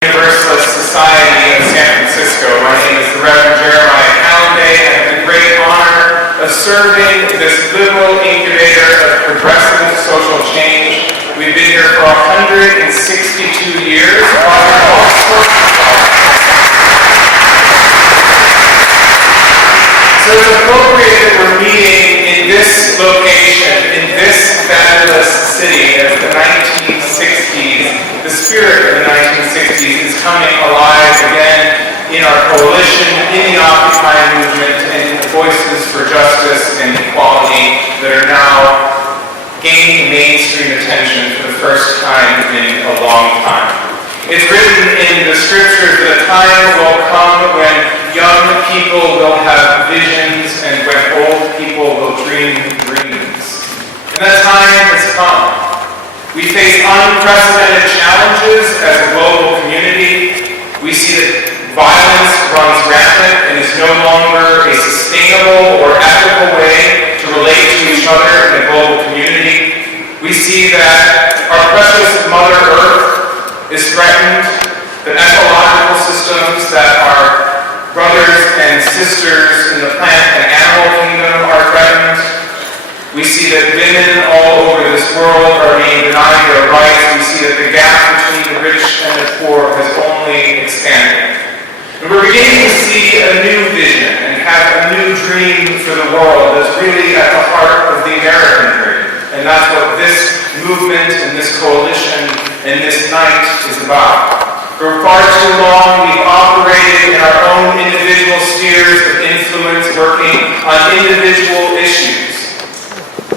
Universalist Society of San Francisco. My name is the Reverend Jeremiah Kalendae. I have the great honor of serving this liberal incubator of progressive social change. We've been here for 162 years. So it's appropriate that we're meeting in this location, in this fabulous city of the 1960s. The spirit of the 1960s is coming alive again in our coalition, in the Occupy movement, and in the voices for justice and equality that are now gaining mainstream attention for the first time in a long time. It's written in the scriptures that a time will come when young people will have visions and when old people will dream dreams. And that time has come. We face unprecedented challenges as a global community. We see that violence runs rampant and is no longer a sustainable or ethical way to relate to each other in a global community. We see that our precious Mother Earth is threatened, that ecological systems that our brothers and sisters in the plant and animal kingdom are threatened. We see that women all over this world are being denied their rights. We see that the gap between the rich and the poor has only expanded. And we're beginning to see a new vision and have a new dream for the world that's really at the heart of the American dream. And that's what this movement and this coalition and this night is about. For far too long, we've operated in our own individual spheres of influence, working on individual issues.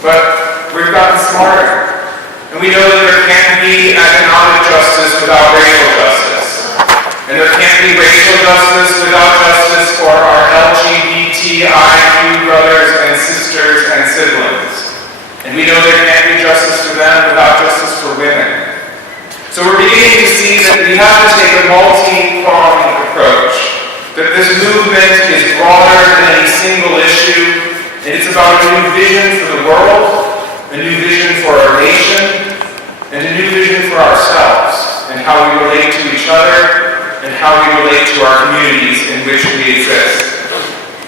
But we've gotten smarter. And we know that there can't be economic justice without racial justice. And there can't be racial justice without justice for our LGBTIQ brothers and sisters and siblings. And we know there can't be justice for them without justice for women. So we're beginning to see that we have to take a multi-pronged approach. That this movement is broader than any single issue. And it's about a new vision for the world, a new vision for our nation, and a new vision for ourselves, and how we relate to each other, and how we relate to our communities in which we exist.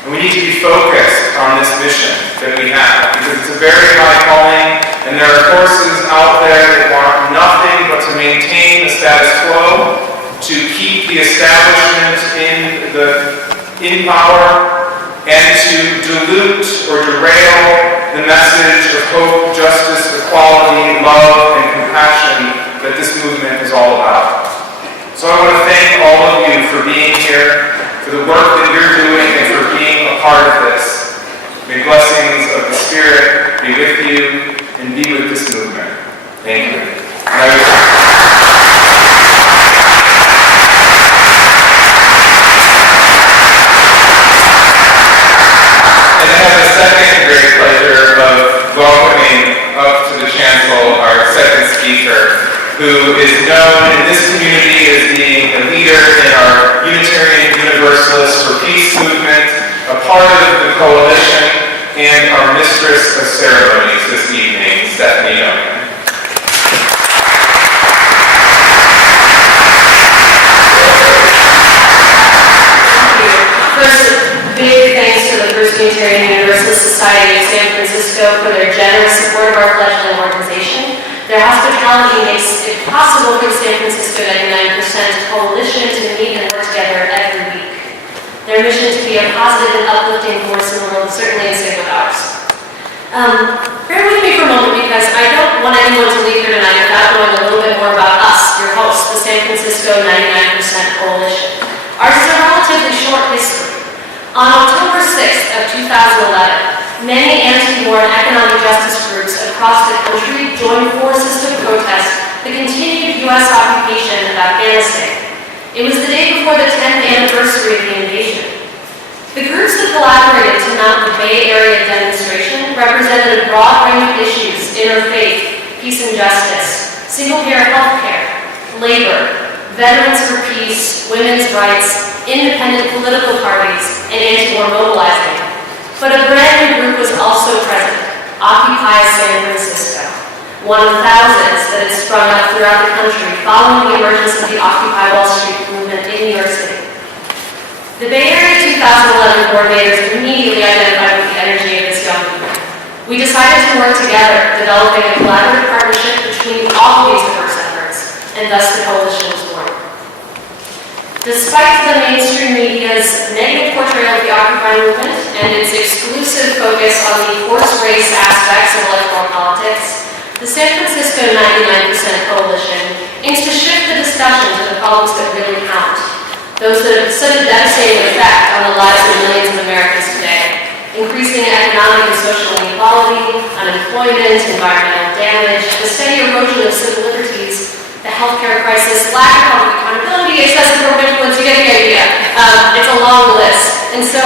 And we need to be focused on this mission that we have, because it's a very high calling, and there are forces out there that want nothing but to maintain the status quo, to keep the establishment in power, and to dilute or derail the message of hope, justice, equality, love, and compassion that this movement is all about. So I want to thank all of you for being here, for the work that you're doing, and for being a part of this. May blessings of the Spirit be with you and be with this movement. Thank you. Who is known in this community as being a leader in our Unitarian Universalist for Peace movement, a part of the coalition, and our mistress of ceremonies this evening, Stephanie Ducan. First, big thanks to the First Unitarian Universalist Society of San Francisco for their generous support of our fledgling organization. Their hospitality makes it possible for the San Francisco 99% coalition to meet and work together every week. Their mission to be a positive and uplifting force in the world certainly is same with ours. Bear with me for a moment because I don't want anyone to leave here tonight without knowing a little bit more about us, your hosts, the San Francisco 99% Coalition. Ours is a relatively short history. On October 6th of 2011, many anti-war and economic justice groups across the country joined forces to protest the continued U.S. occupation of Afghanistan. It was the day before the 10th anniversary of the invasion. The groups that collaborated to mount the Bay Area demonstration represented a broad range of issues: interfaith, peace and justice, single-payer health care, labor, veterans for peace, women's rights, independent political parties, and anti-war mobilizing. But a brand new group was also present, Occupy San Francisco, one of thousands that had sprung up throughout the country following the emergence of the Occupy Wall Street The Bay Area 2011 coordinators immediately identified with the energy of this young movement. We decided to work together, developing a collaborative partnership between all of these diverse efforts, and thus the coalition was born. Despite the mainstream media's negative portrayal of the Occupy movement and its exclusive focus on the horse race aspects of electoral politics, the San Francisco 99% Coalition aims to shift the discussion to the problems that really count, those that have such a devastating effect on the lives of millions of Americans today: increasing economic and social inequality, unemployment, environmental damage, the steady erosion of civil liberties, the healthcare crisis, lack of public accountability, excessive corporate influence. You get the idea. It's a long list. And so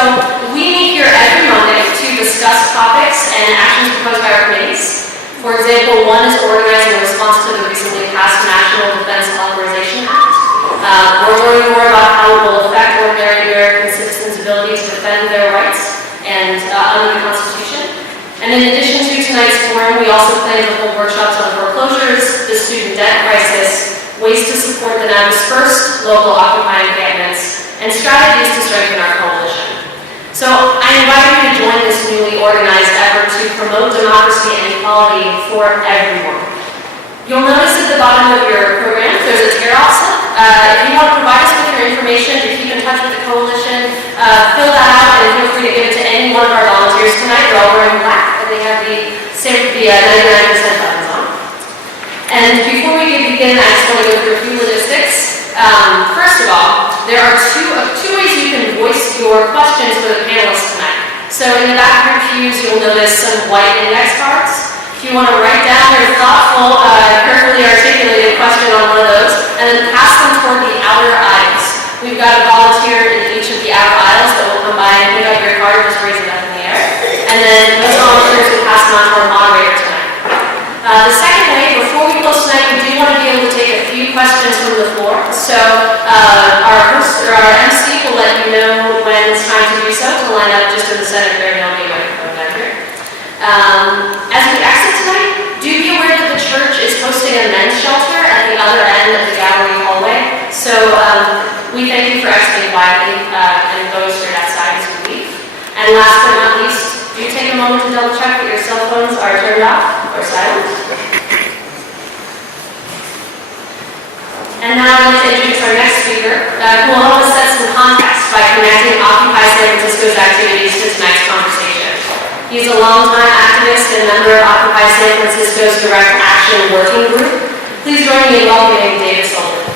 we meet here every Monday to discuss topics and actions proposed by our committees. For example, one is organizing in response to the recently passed National Defense Authorization Act. We're learning more about how it will affect ordinary American citizens' ability to defend their rights and under the Constitution. And in addition to tonight's forum, we also plan to hold workshops on foreclosures, the student debt crisis, ways to support the now dispersed local Occupy encampments, and strategies to strengthen our coalition. So I invite you to join this newly organized effort to promote democracy and equality for everyone. You'll notice at the bottom of your program, there's a tear-off slip. If you want to provide us with your information to keep in touch with the coalition, fill that out and feel free to give it to any one of our volunteers tonight. They're all wearing black, and they have the 99% buttons on. And before we begin, I just want to go through a few logistics. First of all, there are two ways you can voice your questions for the panelists tonight. So in the back of your pews, you'll notice some white index cards. If you want to write down your thoughtful, carefully articulated question on one of those, and then pass them toward the outer aisles. We've got a volunteer in each of the outer aisles that will come by and pick up your card, just raise it up in the air. And then those volunteers will pass them on to our moderator tonight. The second way, before we close tonight, we do want to be able to take a few questions from the floor. So our host, or our MC will let you know when it's time to do so, to line up just in the center there, and I'll be microphone down here. As we exit tonight, do be aware that the church is hosting a men's shelter at the other end of the gallery hallway. So we thank you for exiting quietly and going straight outside as we leave. And last but not least, do take a moment to double check that your cell phones are turned off or silent. And now I'd like to introduce our next speaker, who will help us set some context by connecting Occupy San Francisco's activities to tonight's conversation. He's a longtime activist and member of Occupy San Francisco's Direct Action Working Group. Please join me in welcoming David Solnit.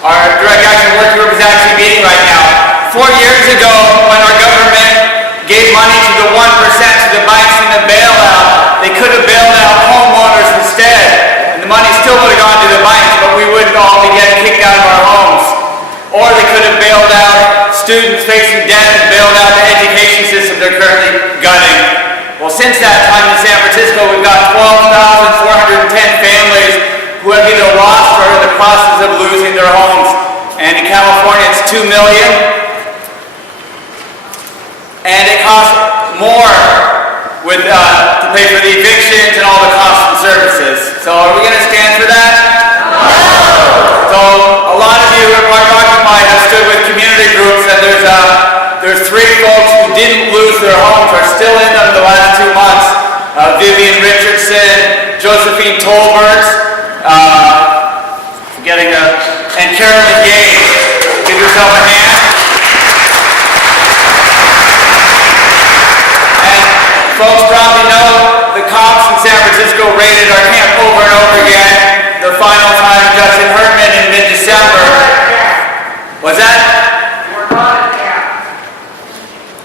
Our Direct Action Working Group is actually meeting right now. 4 years ago, when our government gave money to the 1% to the banks in the bailout, they could have bailed out homeowners instead. And the money still would have gone to the banks, but we wouldn't all be getting kicked out of our homes. Or they could have bailed out students facing debt and bailed out the education system they're currently gunning. Well, since that time in San Francisco, we've got 12,410 families who have either lost or are in the process of losing their homes. And in California, it's 2 million. And it costs more to pay for the evictions and all the costs and services. So are we going to stand for that? No! So a lot of you at Occupy have stood with community groups, and there's 3 folks who didn't lose their homes, are still in them the last 2 months. Vivian Richardson, Josephine Tolbert, and Carolyn Gage. Give yourself a hand. And folks probably know the cops in San Francisco raided our camp over and over again. The final time, Justin Herman in mid-December. Was that?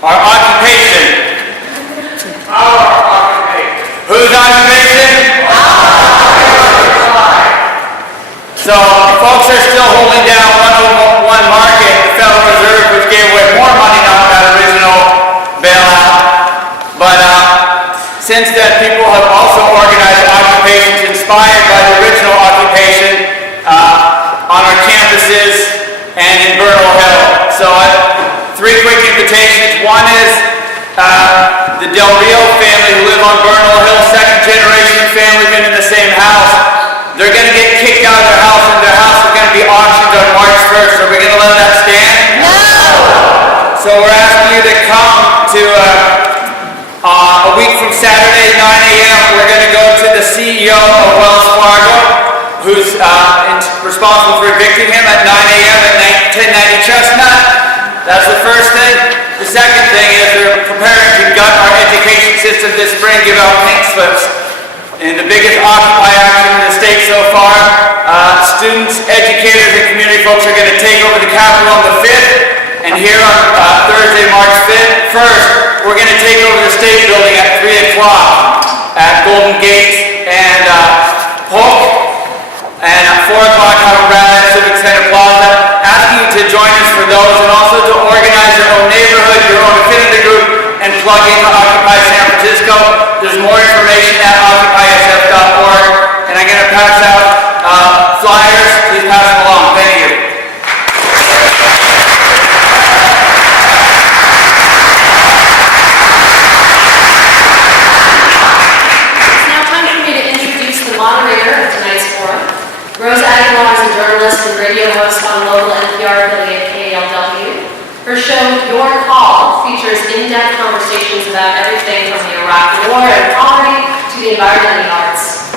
Our occupation. Our occupation. Whose occupation? So folks are still holding down 101 Market, the Federal Reserve, which gave away more money not that original bailout. But since then, people have also organized occupations inspired by the original occupation on our campuses and in Bernal Hill. So three quick invitations. One is the Del Rio family who live on Bernal Hill, second generation family, been in the same house. They're going to get kicked out of their house, and their house is going to be auctioned on March 1st. Are we going to let that stand? No! So we're asking you to come to a week from Saturday, 9 a.m. We're going to go to the CEO of Wells Fargo, who's responsible for evicting him at 9 a.m. at 1090 Chestnut. That's the first thing. The second thing is they're preparing to gut our education system this spring, give out pink slips. And the biggest Occupy action in the state so far, students, educators, and community folks are going to take over the Capitol on the 5th, and here on Thursday, March 1st, we're going to take over the state building at 3 o'clock at Golden Gate and Polk, and at 4 o'clock have a rally at Civic Center Plaza. Asking you to join us for those, and also to organize your own neighborhood, your own affinity group, and plug into Occupy San Francisco. There's more information at occupysf.org, and I'm going to pass out flyers. Please pass them along. Thank you. It's now time for me to introduce the moderator of tonight's forum. Rose Aguilar is a journalist and radio host on local NPR affiliate KALW. Her show, Your Call, features in-depth conversations about everything from the Iraq War and poverty to the environment and the arts.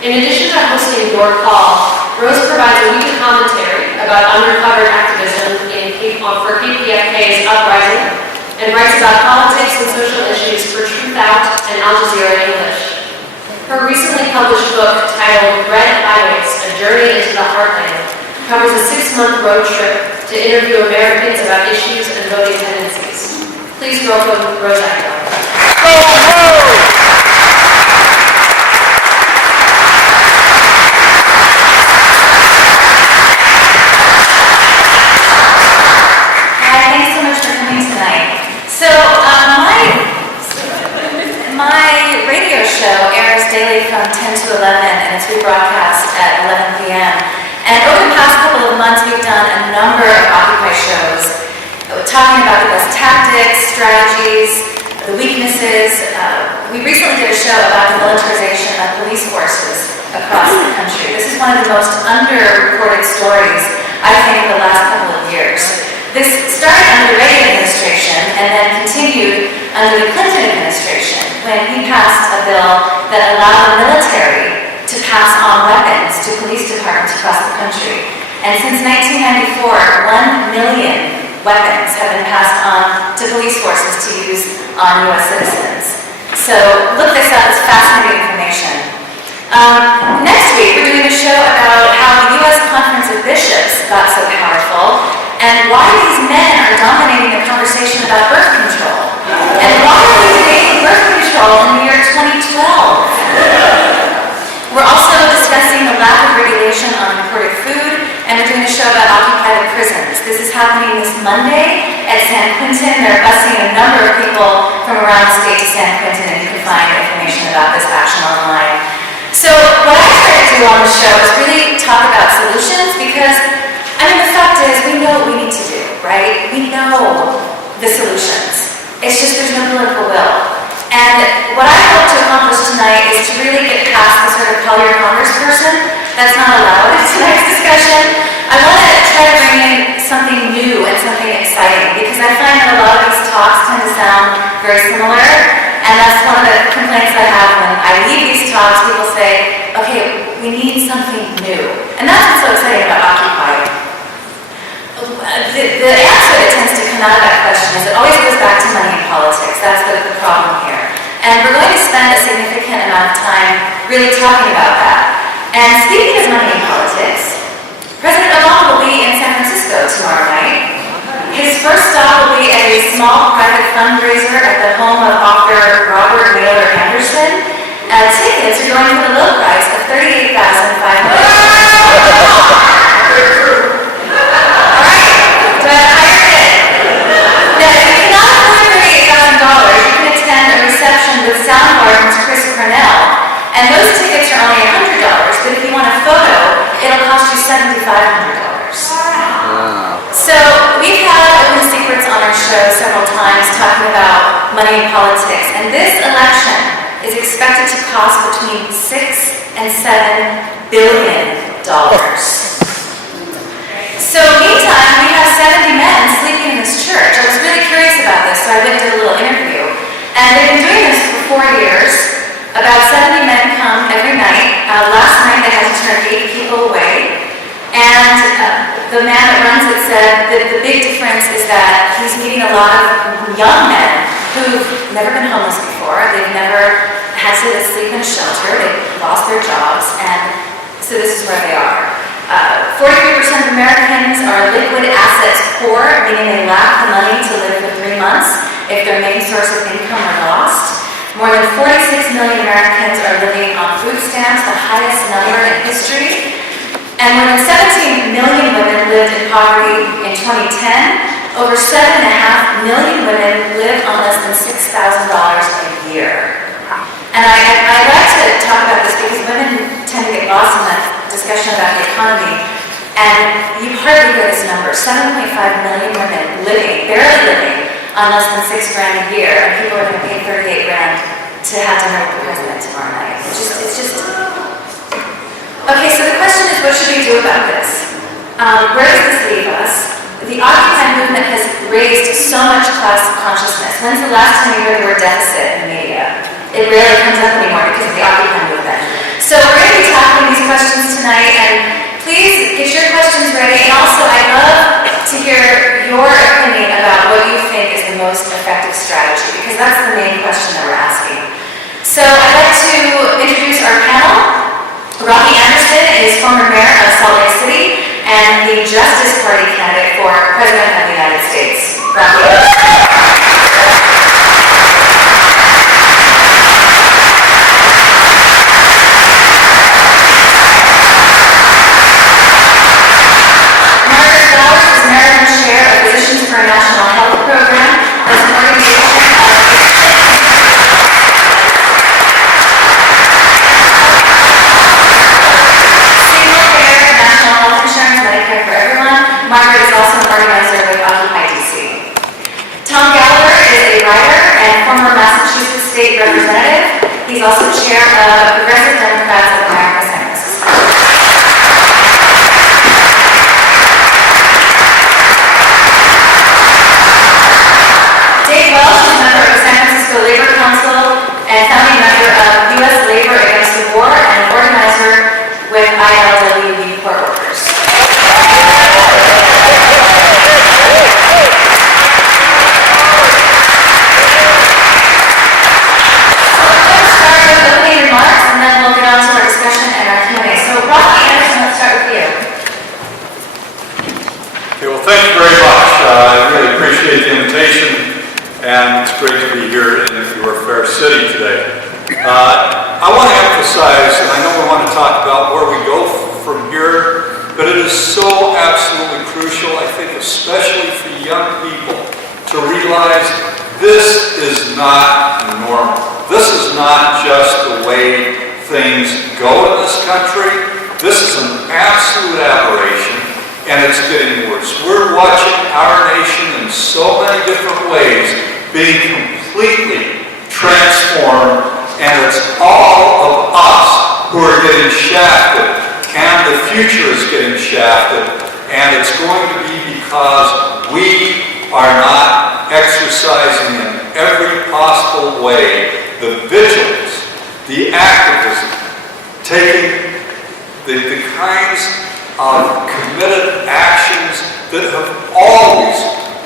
In addition to hosting Your Call, Rose provides a weekly commentary about undercover activism for KPFK's Uprising and writes about politics and social issues for Truth Out and Al Jazeera English. Her recently published book, titled Red Highways, A Journey into the Heartland, covers a 6-month road trip to interview Americans about issues and voting tendencies. Please welcome Rose Aguilar. Hi, thanks so much for coming tonight. So, my radio show airs daily from 10 to 11, and it's rebroadcast at 11 p.m. And over the past couple of months, we've done a number of Occupy shows, talking about the best tactics, strategies, the weaknesses. We recently did a show about the militarization of police forces across the country. This is one of the most underreported stories, I think, of the last couple of years. This started under the Reagan administration and then continued under the Clinton administration when he passed a bill that allowed the military to pass on weapons to police departments across the country. And since 1994, 1 million weapons have been passed on to police forces to use on U.S. citizens. So look this up, it's fascinating information. Next week, we're doing a show about how the U.S. Conference of Bishops got so powerful and why these men are dominating the conversation about birth control. And why are we debating birth control in the year 2012? We're also discussing the lack of regulation on imported food, and we're doing a show about Occupy the prisons. This is happening this Monday at San Quentin. They're busing a number of people from around the state to San Quentin, and you can find information about this action online. So what I try to do on the show is really talk about solutions, because, I mean, the fact is, we know what we need to do, right? We know the solutions. It's just there's no political will. And what I hope to accomplish tonight is to really get past the sort of call your congressperson that's not allowed in tonight's discussion. I want to try to bring in something new and something exciting, because I find that a lot of these talks tend to sound very similar, and that's one of the complaints I have when I leave these talks. People say, okay, we need something new. And that's what's so exciting about Occupy. The answer that tends to come out of that question is it always goes back to money and politics. That's the problem here. And we're going to spend a significant amount of time really talking about that. And speaking of money and politics, President Obama will be in San Francisco tomorrow night. His first stop will be at a small private fundraiser at the home of author Robert Mailer Anderson. Tickets are going for the low price of $38,500. So we've had Open Secrets on our show several times talking about money and politics, and this election is expected to cost between $6 and $7 billion. So meantime, we have 70 men sleeping in this church. I was really curious about this, so I went and did a little interview. And they've been doing this for 4 years. About 70 men come every night. Last night they had to turn 8 people away. And the man that runs it said that the big difference is that he's meeting a lot of young men who've never been homeless before. They've never had to sleep in a shelter. They've lost their jobs, and so this is where they are. 43% of Americans are liquid assets poor, meaning they lack the money to live for 3 months if their main source of income are lost. More than 46 million Americans are living on food stamps, the highest number in history. And more than 17 million women lived in poverty in 2010. Over 7.5 million women live on less than $6,000 a year. And I like to talk about this because women tend to get lost in that discussion about the economy. And you hardly hear this number, 7.5 million women barely living on less than $6 grand a year, and people are going to pay $38 grand to have dinner with the president tomorrow night. It's just. Okay, so the question is, what should we do about this? Where does this leave us? The Occupy movement has raised so much class consciousness. When's the last time you heard the word deficit in the media? It rarely comes up anymore because of the Occupy movement. So we're going to be tackling these questions tonight, and please get your questions ready. And also, I'd love to hear your opinion about what you think is the most effective strategy, because that's the main question that we're asking. So I'd like to introduce our panel. Rocky Anderson is former mayor of Salt Lake City and the Justice Party candidate for President of the United States. Rocky Anderson. Margaret is also an organizer with Occupy DC. Tom Gallagher is a writer and former Massachusetts state representative. He's also chair of Progressive Democrats of America, San Francisco. Dave Welsh is a member of the San Francisco Labor Council and founding member of U.S. Labor Against the War and an organizer with ILWU port workers. Thank you very much. I really appreciate the invitation, and it's great to be here in your fair city today. I want to emphasize, and I know we want to talk about where we go from here, but it is so absolutely crucial, I think, especially for young people, to realize this is not normal. This is not just the way things go in this country. This is an absolute aberration. And it's getting worse. We're watching our nation in so many different ways being completely transformed, and it's all of us who are getting shafted, and the future is getting shafted, and it's going to be because we are not exercising in every possible way the vigilance, the activism, taking the kinds of committed actions that have always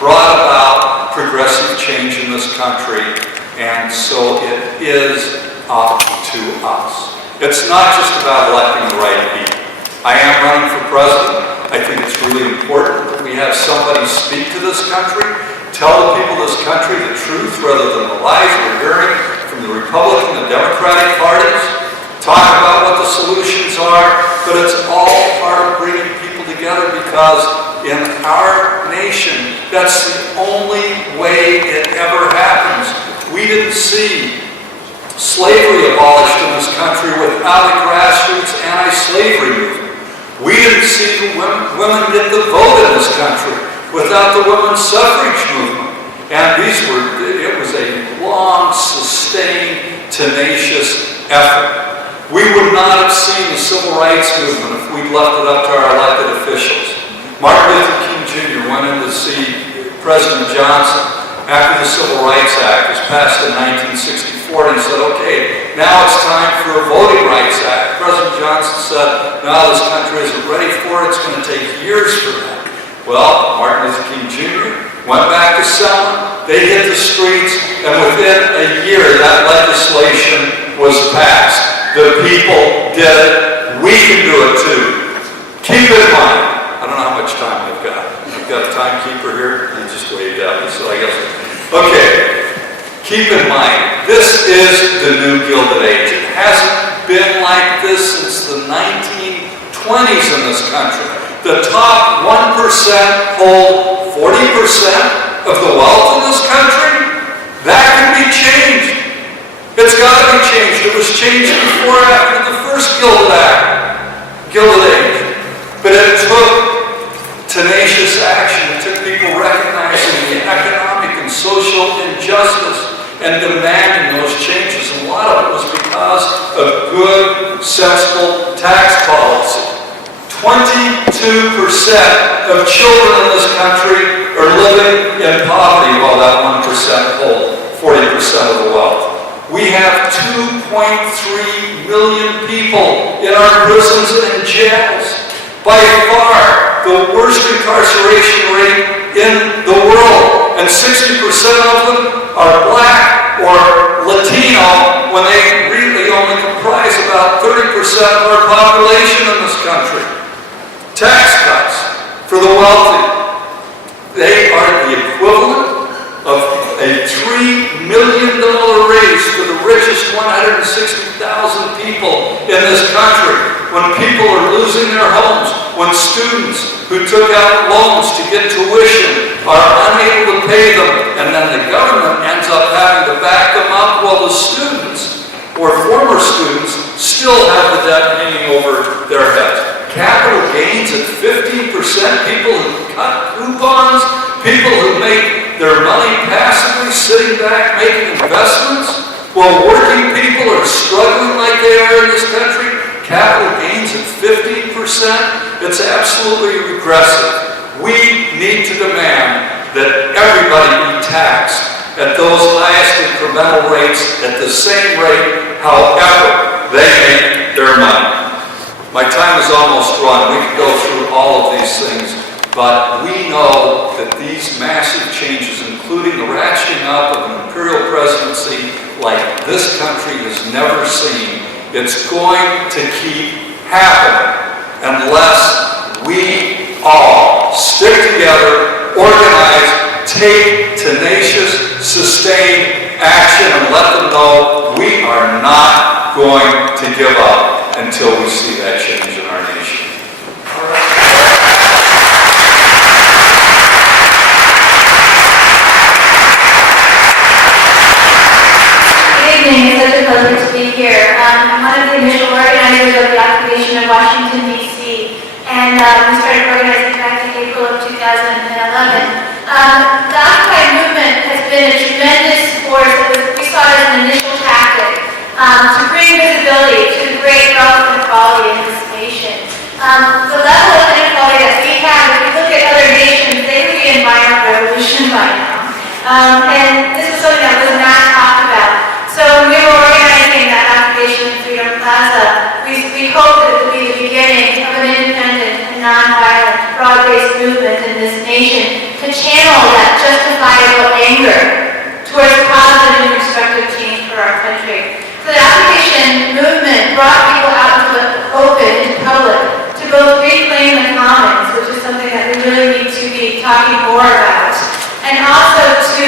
brought about progressive change in this country, and so it is up to us. It's not just about electing the right people. I am running for president. I think it's really important that we have somebody speak to this country, tell the people of this country the truth rather than the lies we're hearing from the Republican and Democratic parties, talk about what the solutions are, but it's all part of bringing people together, because in our nation, that's the only way it ever happens. We didn't see slavery abolished in this country without a grassroots anti-slavery movement. We didn't see the women get the vote in this country without the women's suffrage movement. And it was a long, sustained, tenacious effort. We would not have seen the civil rights movement if we'd left it up to our elected officials. Martin Luther King Jr. went in to see President Johnson after the Civil Rights Act was passed in 1964, and he said, okay, now it's time for a Voting Rights Act. President Johnson said, no, this country isn't ready for it. It's going to take years for that. Well, Martin Luther King Jr. went back to Selma. They hit the streets, and within a year, that legislation was passed. The people did it. We can do it too. Keep in mind, I don't know how much time I've got. I've got a timekeeper here. I just waved at me, so I guess. Okay. Keep in mind, this is the new Gilded Age. It hasn't been like this since the 1920s in this country. The top 1% hold 40% of the wealth in this country. That can be changed. It's got to be changed. It was changed before or after the first Gilded Age. But it took tenacious action. It took people recognizing the economic and social injustice and demanding those changes. And a lot of it was because of good, sensible tax policy. 22% of children in this country are living in poverty, while that 1% hold 40% of the wealth. We have 2.3 million people in our prisons and jails. By far the worst incarceration rate in the world. And 60% of them are black or Latino when they really only comprise about 30% of our population in this country. Tax cuts for the wealthy. They are the equivalent of a $3 million raise for the richest 160,000 people in this country. When people are losing their homes, when students who took out loans to get tuition are unable to pay them, and then the government ends up having to back them up while the students, or former students, still have the debt hanging over their heads. Capital gains at 15%, people who cut coupons, people who make their money passively sitting back making investments, while working people are struggling like they are in this country. Capital gains at 15%, it's absolutely regressive. We need to demand that everybody be taxed at those highest incremental rates at the same rate, however they make their money. My time is almost run. We could go through all of these things, but we know that these massive changes, including the ratcheting up of an imperial presidency like this country has never seen, it's going to keep happening unless we all stick together, organize, take tenacious, sustained action, and let them know we are not going to give up until we see that change in our nation. Good evening. It's such a pleasure to be here. I'm one of the initial organizers of the occupation of Washington, D.C., and we started organizing back in April of 2011. The Occupy movement has been a tremendous force. We saw it as an initial tactic to bring visibility to the great wealth inequality in this nation. The level of inequality that we have, if we look at other nations, they would be in violent revolution by now. And this was something that was not talked about. So when we were organizing that occupation in Freedom Plaza, we hoped that it would be the beginning of an independent and nonviolent, broad-based movement in this nation to channel that justifiable anger towards positive and constructive change for our country. So the occupation movement brought people out into the open, into public, to both reclaim the commons, which is something that we really need to be talking more about, and also to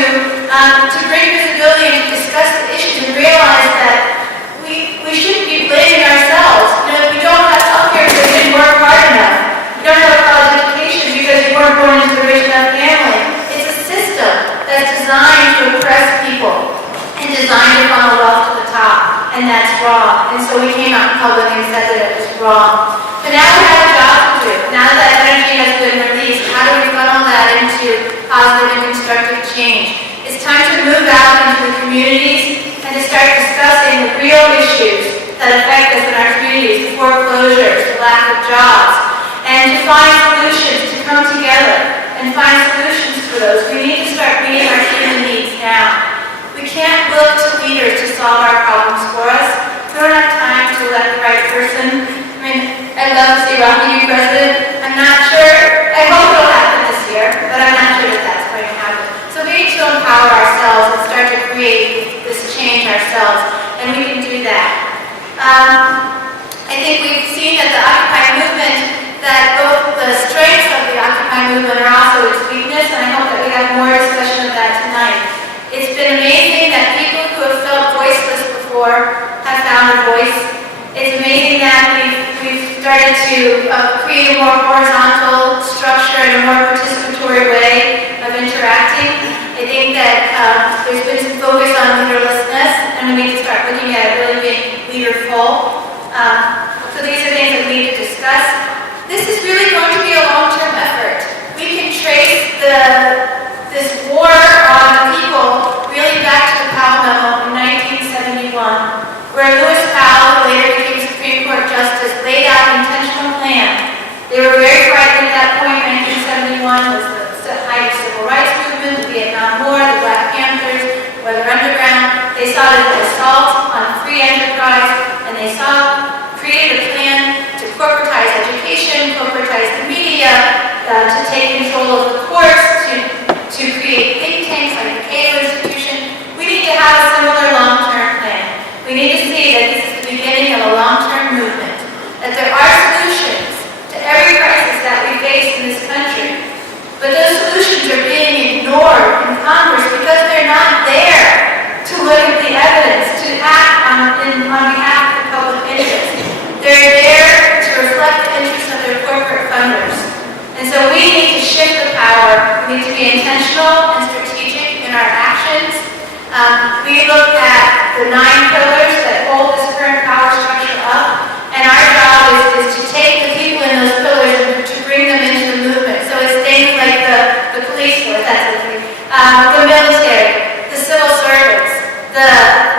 bring visibility and to discuss the issues and realize that we shouldn't be blaming ourselves. You know, we don't have health care because we didn't work hard enough. We don't have a college education because you weren't born into a rich enough family. It's a system that's designed to oppress people and designed to funnel wealth to the top. and that's wrong. And so we came out in public and said that it was wrong. But now we have a job to do. Now that energy has been released, how do we funnel that into positive and constructive change? It's time to move out into the communities and to start discussing the real issues that affect us in our communities, the foreclosures, the lack of jobs, and to find solutions, to come together and find solutions for those. We need to start meeting our human needs now. We can't look to leaders to solve our problems for us. We don't have time to let the right person. I mean, I'd love to see Rocky be president. I'm not sure. I hope it'll happen this year, but I'm not sure that that's going to happen. So we need to empower ourselves and start to create this change ourselves, and we can do that. I think we've seen that the Occupy movement, that both the strengths of the Occupy movement are also its weakness, and I hope that we have more discussion of that tonight. It's been amazing that people who have felt voiceless before have found a voice. It's amazing that we've started to create a more horizontal structure and a more participatory way of interacting. I think that there's been some focus on leaderlessness, and we need to start looking at it really being leaderful. So these are things that we need to discuss. This is really going to be a long-term effort. We can trace this war on people really back to the Powell memo in 1971, where Lewis Powell, who later became Supreme Court Justice, laid out an intentional plan. They were very frightened at that point. 1971 was the height of the civil rights movement, the Vietnam War, the Black Panthers, Weather Underground. They saw it as an assault on free enterprise, and they created a plan to corporatize education, corporatize the media, to take control of the courts, to create think tanks like the KALW institution. We need to have a similar long-term plan. We need to see that this is the beginning of a long-term movement, that there are solutions to every crisis that we face in this country. But those solutions are being ignored in Congress because they're not there to look at the evidence, to act on behalf of the public interest. They're there to reflect the interests of their corporate funders. And so we need to shift the power. We need to be intentional and strategic in our actions. We look at the 9 pillars that hold this current power structure up, and our job is to take the people in those pillars and to bring them into the movement. So it's things like the police force, the military, the civil service, the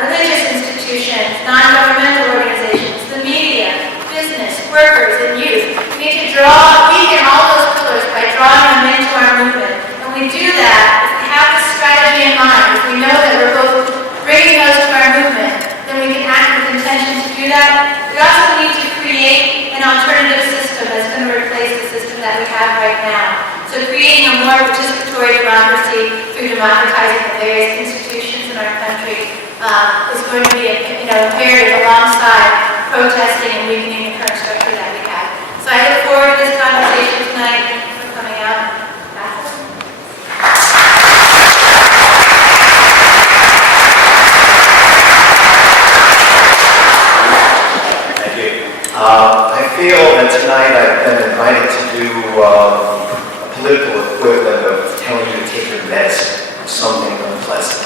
religious institutions, non-governmental organizations, the media, business, workers, and youth. We need to weaken all those pillars by drawing them into our movement. And we do that if we have this strategy in mind, if we know that we're both bringing those to our movement, then we can act with intention to do that. We also need to create an alternative system that's going to replace the system that we have right now. So creating a more participatory democracy through democratizing the various institutions in our country is going to be imperative alongside protesting and weakening the current structure that we have. So I look forward to this conversation tonight. Thank you for coming out. Thank you. I feel that tonight I've been invited to do a political equivalent of telling you to take your medicine, something unpleasant.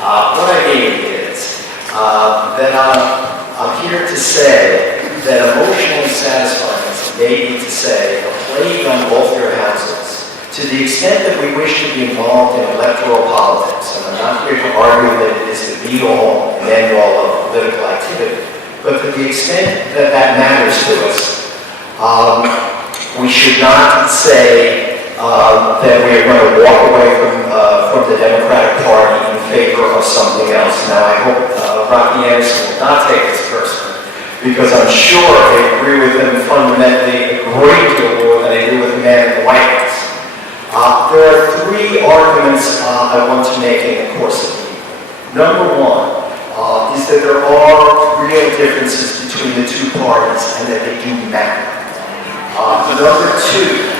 What I mean is that I'm here to say that emotionally satisfying is maybe to say a plague on both your houses. To the extent that we wish to be involved in electoral politics, and I'm not here to argue that it is the be-all and end-all of political activity, but to the extent that that matters to us, we should not say that we are going to walk away from the Democratic Party in favor of something else. Now, I hope Rocky Anderson will not take this personally, because I'm sure I agree with him fundamentally a great deal more than I do with the man in the White House. There are 3 arguments I want to make in the course of the evening. Number 1 is that there are real differences between the 2 parties and that they do matter. Number 2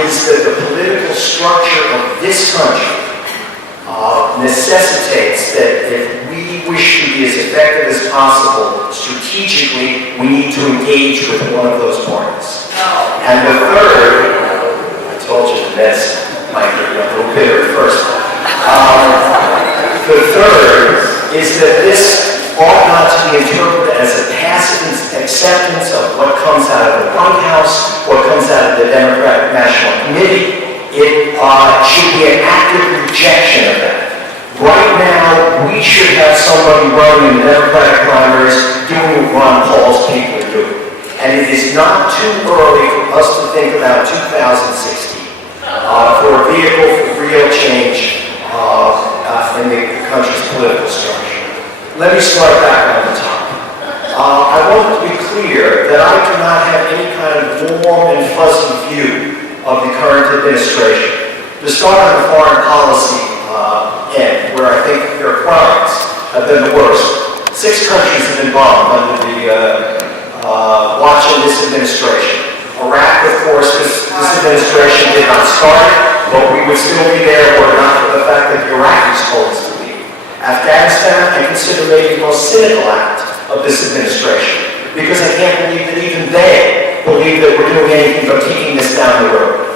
is that the political structure of this country necessitates that if we wish to be as effective as possible strategically, we need to engage with one of those parties. And the third, I told you the medicine might get you a little bitter at first. The third is that this ought not to be interpreted as a passive acceptance of what comes out of the White House, what comes out of the Democratic National Committee. It should be an active rejection of that. Right now, we should have somebody running in the Democratic primaries doing what Ron Paul's people are doing. And it is not too early for us to think about 2016 for a vehicle for real change in the country's political structure. Let me start back on the top. I want to be clear that I do not have any kind of warm and fuzzy view of the current administration. To start on the foreign policy end, where I think their crimes have been the worst. 6 countries have been bombed under the watch of this administration. Iraq, of course, this administration did not start it, but we would still be there were it not for the fact that the Iraqis told us to leave. Afghanistan, I consider maybe the most cynical act of this administration, because I can't believe that even they believe that we're doing anything but kicking this down the road.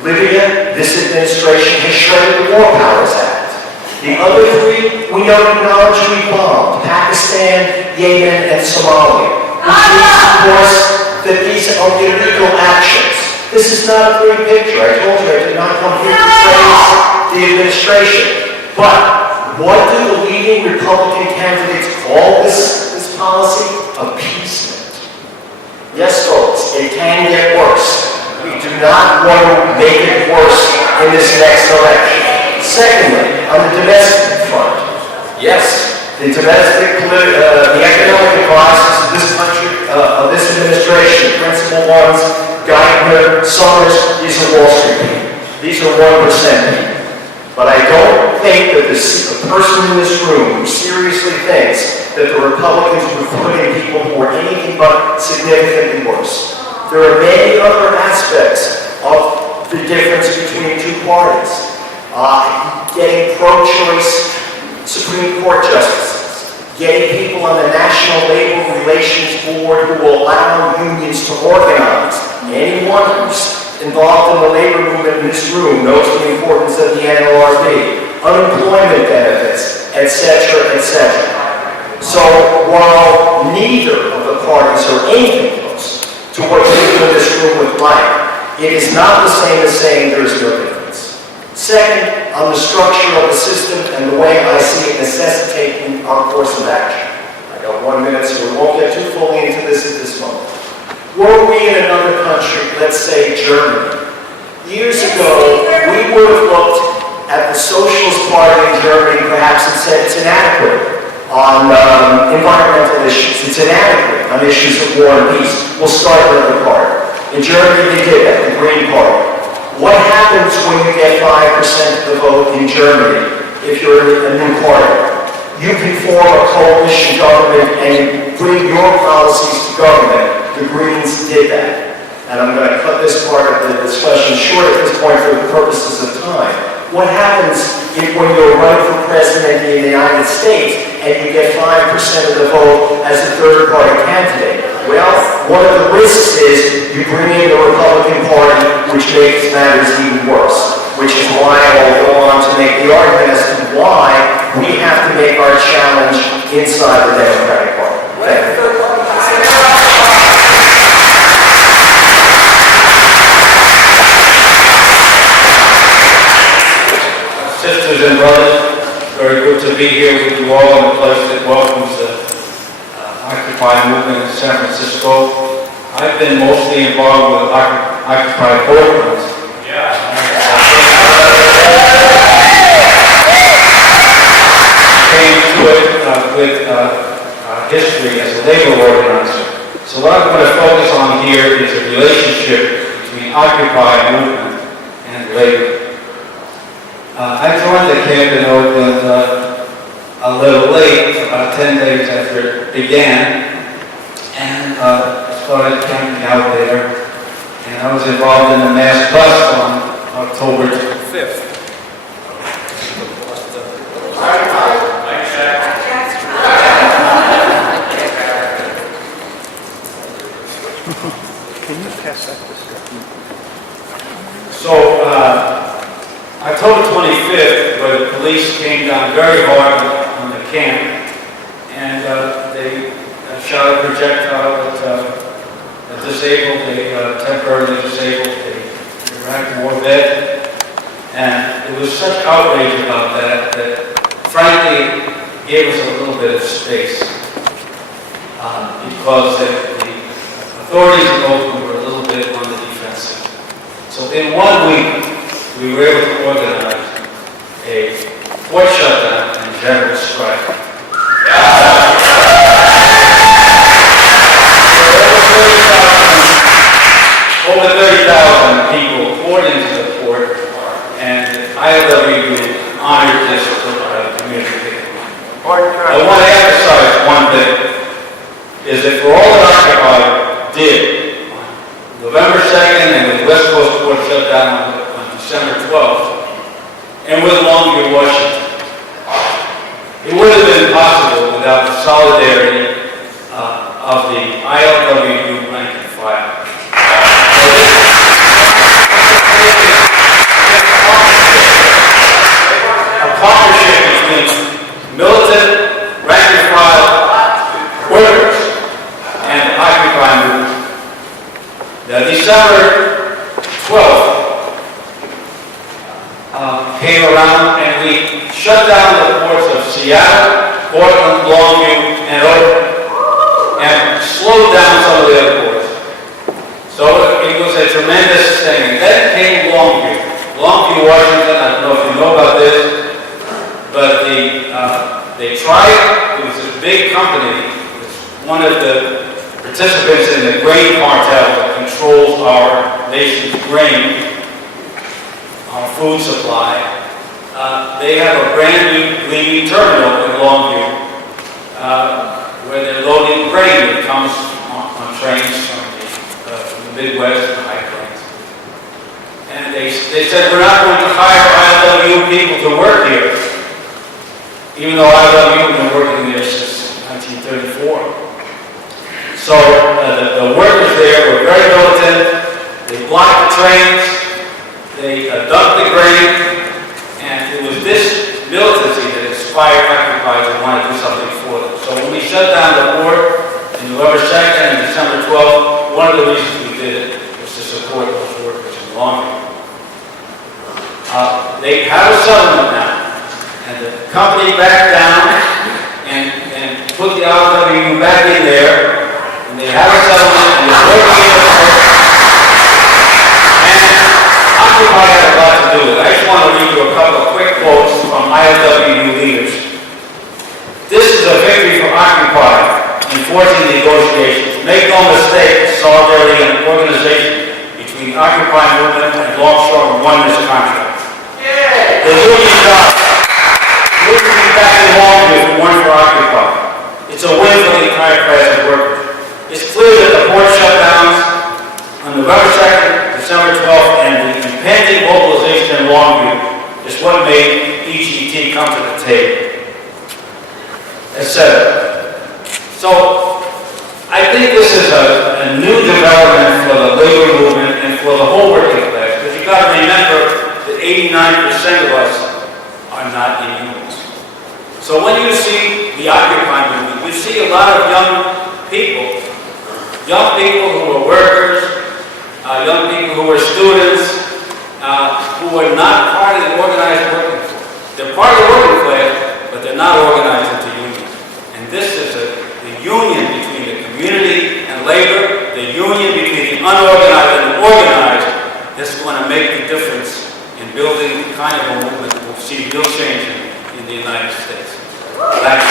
Libya, this administration has shredded the War Powers Act. The other 3, we don't acknowledge we bombed: Pakistan, Yemen, and Somalia. Which means, of course, that these are illegal actions. This is not a great picture. I told you I did not come here to praise the administration. But what do the leading Republican candidates call this policy? Appeasement. Yes, folks, it can get worse. We do not want to make it worse in this next election. Secondly, on the domestic front, yes, the economic advisors of this country, of this administration, principal ones, Gallagher, Summers, these are Wall Street people. These are 1% people. But I don't think that a person in this room who seriously thinks that the Republicans would put in people who are anything but significantly worse. There are many other aspects of the difference between 2 parties. Getting pro-choice Supreme Court justices, getting people on the National Labor Relations Board who will allow unions to organize. Anyone who's involved in the labor movement in this room knows the importance of the NLRB, unemployment benefits, etc., etc. So while neither of the parties are anything close to what people in this room would like, it is not the same as saying there is no difference. Second, on the structure of the system and the way I see it necessitating our course of action. I got 1 minute, so we won't get too fully into this at this moment. Were we in another country, let's say Germany, years ago, we would have looked at the Socialist Party in Germany perhaps and said it's inadequate on environmental issues. It's inadequate on issues of war and peace. We'll start another party. In Germany, they did that, the Green Party. What happens when you get 5% of the vote in Germany if you're a new party? You can form a coalition government and bring your policies to government. The Greens did that. And I'm going to cut this part of the discussion short at this point for the purposes of time. What happens if when you're running for president in the United States and you get 5% of the vote as a third-party candidate? Well, one of the risks is you bring in the Republican Party, which makes matters even worse, which is why I will go on to make the argument as to why we have to make our challenge inside the Democratic Party. Thank you. Sisters and brothers, very good to be here with you all in a place that welcomes the Occupy movement in San Francisco. I've been mostly involved with Occupy programs. Came to it with history as a labor organizer. So what I'm going to focus on here is the relationship between Occupy movement and labor. I joined the camp in Oakland a little late, about 10 days after it began, and started camping out there. And I was involved in the mass bust on October 5th. Can you pass that discussion? So, October 25th, where the police came down very hard on the camp, shot a projectile that disabled, temporarily disabled a Iraq war vet. And there was such outrage about that frankly gave us a little bit of space because the authorities in Oakland were a little bit on the defensive. So in 1 week, we were able to organize a port shutdown and general strike. Over 30,000 people poured into the port, and ILWU honored this community. I want to emphasize one thing, is that for all that Occupy did, November 2nd and with West Coast Port shut down on December 12th, and with Longview, Washington, it would have been possible without the solidarity of the ILWU rank and file. A partnership between militant, rank and file workers and the Occupy movement. Now, December 12th came around and we shut down the ports of Seattle, Portland, Longview, and Oakland, and slowed down some of the other ports. So it was a tremendous thing. And then came Longview. Longview, Washington, I don't know if you know about this, but they tried, it was a big company, it's one of the participants in the grain cartel that controls our nation's grain, our food supply. They have a brand new gleaming terminal in Longview where they're loading grain that comes on trains from the Midwest and the High Plains. And they said, we're not going to hire ILWU people to work here, even though ILWU has been working there since 1934. So the workers there were very militant. They blocked the trains. They dumped the grain. And it was this militancy that inspired Occupy to want to do something for them. So when we shut down the port in November 2nd and December 12th, one of the reasons we did it was to support those workers in Longview. They have a settlement now. And the company backed down and put the ILWU back in there. And they have a settlement and they're working in the port. And Occupy had a lot to do with it. I just want to read you a couple of quick quotes from ILWU leaders. This is a victory for Occupy in forcing negotiations. Make no mistake, solidarity and organization between the Occupy movement and Longshore won this contract. The union jobs would be back in Longview if it weren't for Occupy. It's a win for the entire class of workers. It's clear that the port shutdowns on November 2nd, December 12th, and the impending mobilization in Longview is what made EGT come to the table, etc. So, I think this is a new development for the labor movement and for the whole working class, because you've got to remember that 89% of us are not in unions. So when you see the Occupy movement, you see a lot of young people who are workers, young people who are students, who are not part of the organized working class. They're part of the working class, but they're not organized into unions. And this is the union between the community and labor, the union between the unorganized and the organized, that's going to make the difference in building the kind of a movement that will see real change in the United States. Thank you.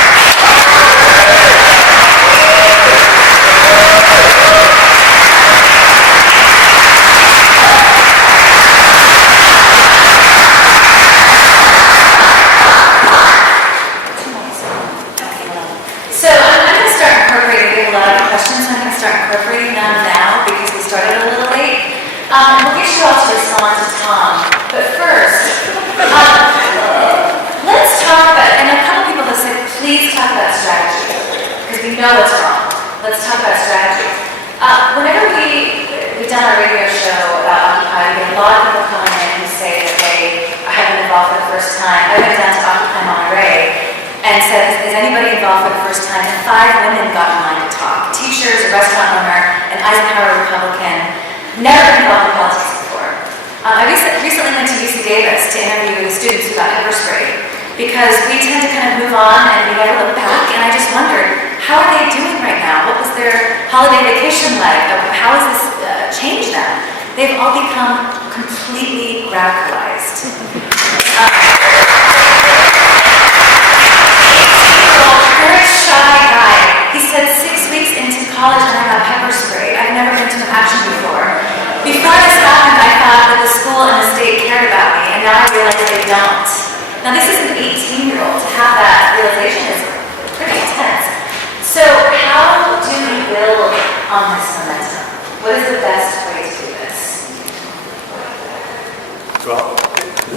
So I'm going to start incorporating, we have a lot of questions, so I'm going to start incorporating them now because we started a little late. We'll get you all to respond to Tom, but first, let's talk about, and a couple people have said, please talk about strategy, because we know it's wrong. Let's talk about strategy. Whenever we've done our radio show about Occupy, we get a lot of people coming in who say that they have been involved for the first time. I went down to Occupy Monterey and said, is anybody involved for the first time? And 5 women got in line to talk. teachers, a restaurant owner, an Eisenhower Republican, never been involved in politics before. I recently went to UC Davis to interview the students who got pepper sprayed, because we tend to kind of move on and we never look back, and I just wondered, how are they doing right now? What was their holiday vacation like? How has this changed them? They've all become completely radicalized. Very shy guy. He said 6 weeks into college and I got pepper sprayed. I've never been to an action before. Before this happened, I thought that the school and the state cared about me, and now I realize they don't. Now this is an 18-year-old. To have that realization is pretty intense. So how do we build on this momentum? What is the best way to do this? Well,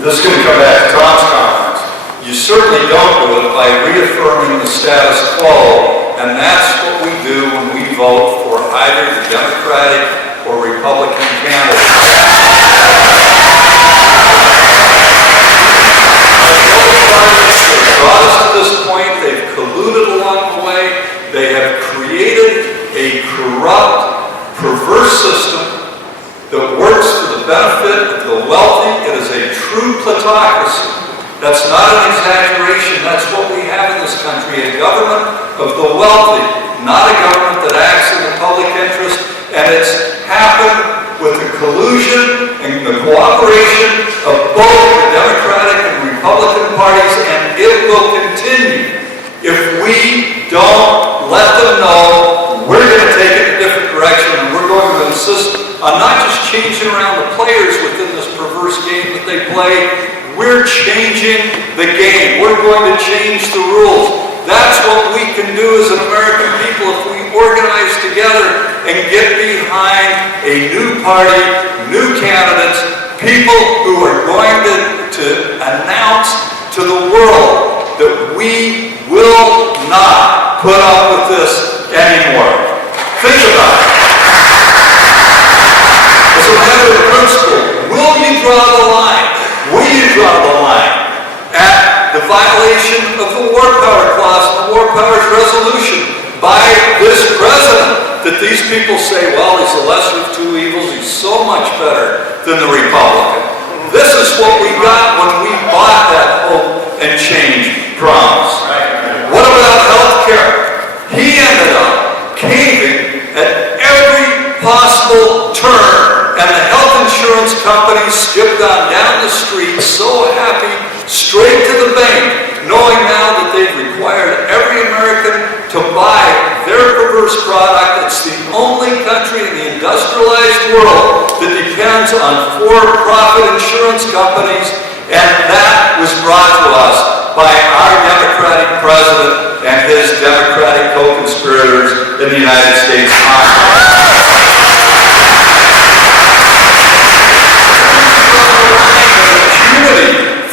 this is going to come back to Tom's comments. You certainly don't do it by reaffirming the status quo, and that's what we do when we vote for either the Democratic or Republican candidate. They've brought us to this point, they've colluded along the way, they have created a corrupt, perverse system that works for the benefit of the wealthy. It is a true plutocracy. That's not an exaggeration. That's what we have in this country, a government of the wealthy, not a government that acts in the public interest. And it's happened with the collusion and the cooperation of both the Democratic and Republican parties, and it will continue if we don't let them know we're going to take it in a different direction, and we're going to insist on not just changing around the players within this perverse game that they play. We're changing the game. We're going to change the rules. That's what we can do as an American people if we organize together and get behind a new party, new candidates, people who are going to announce to the world that we will not put up with this anymore. Think about it. As a matter of principle, will you draw the line? Will you draw the line at the violation of the War Power Clause and the War Powers Resolution by this president, that these people say, well, he's the lesser of two evils, he's so much better than the Republican. This is what we got when we bought that hope and change promise. What about health care? He ended up caving at every possible turn, and the health insurance companies skipped on down the street so happy, straight to the bank, knowing now that they've required every American to buy their perverse product. It's the only country in the industrialized world that depends on for-profit insurance companies, and that was brought to us by our Democratic president and his Democratic co-conspirators in the United States Congress.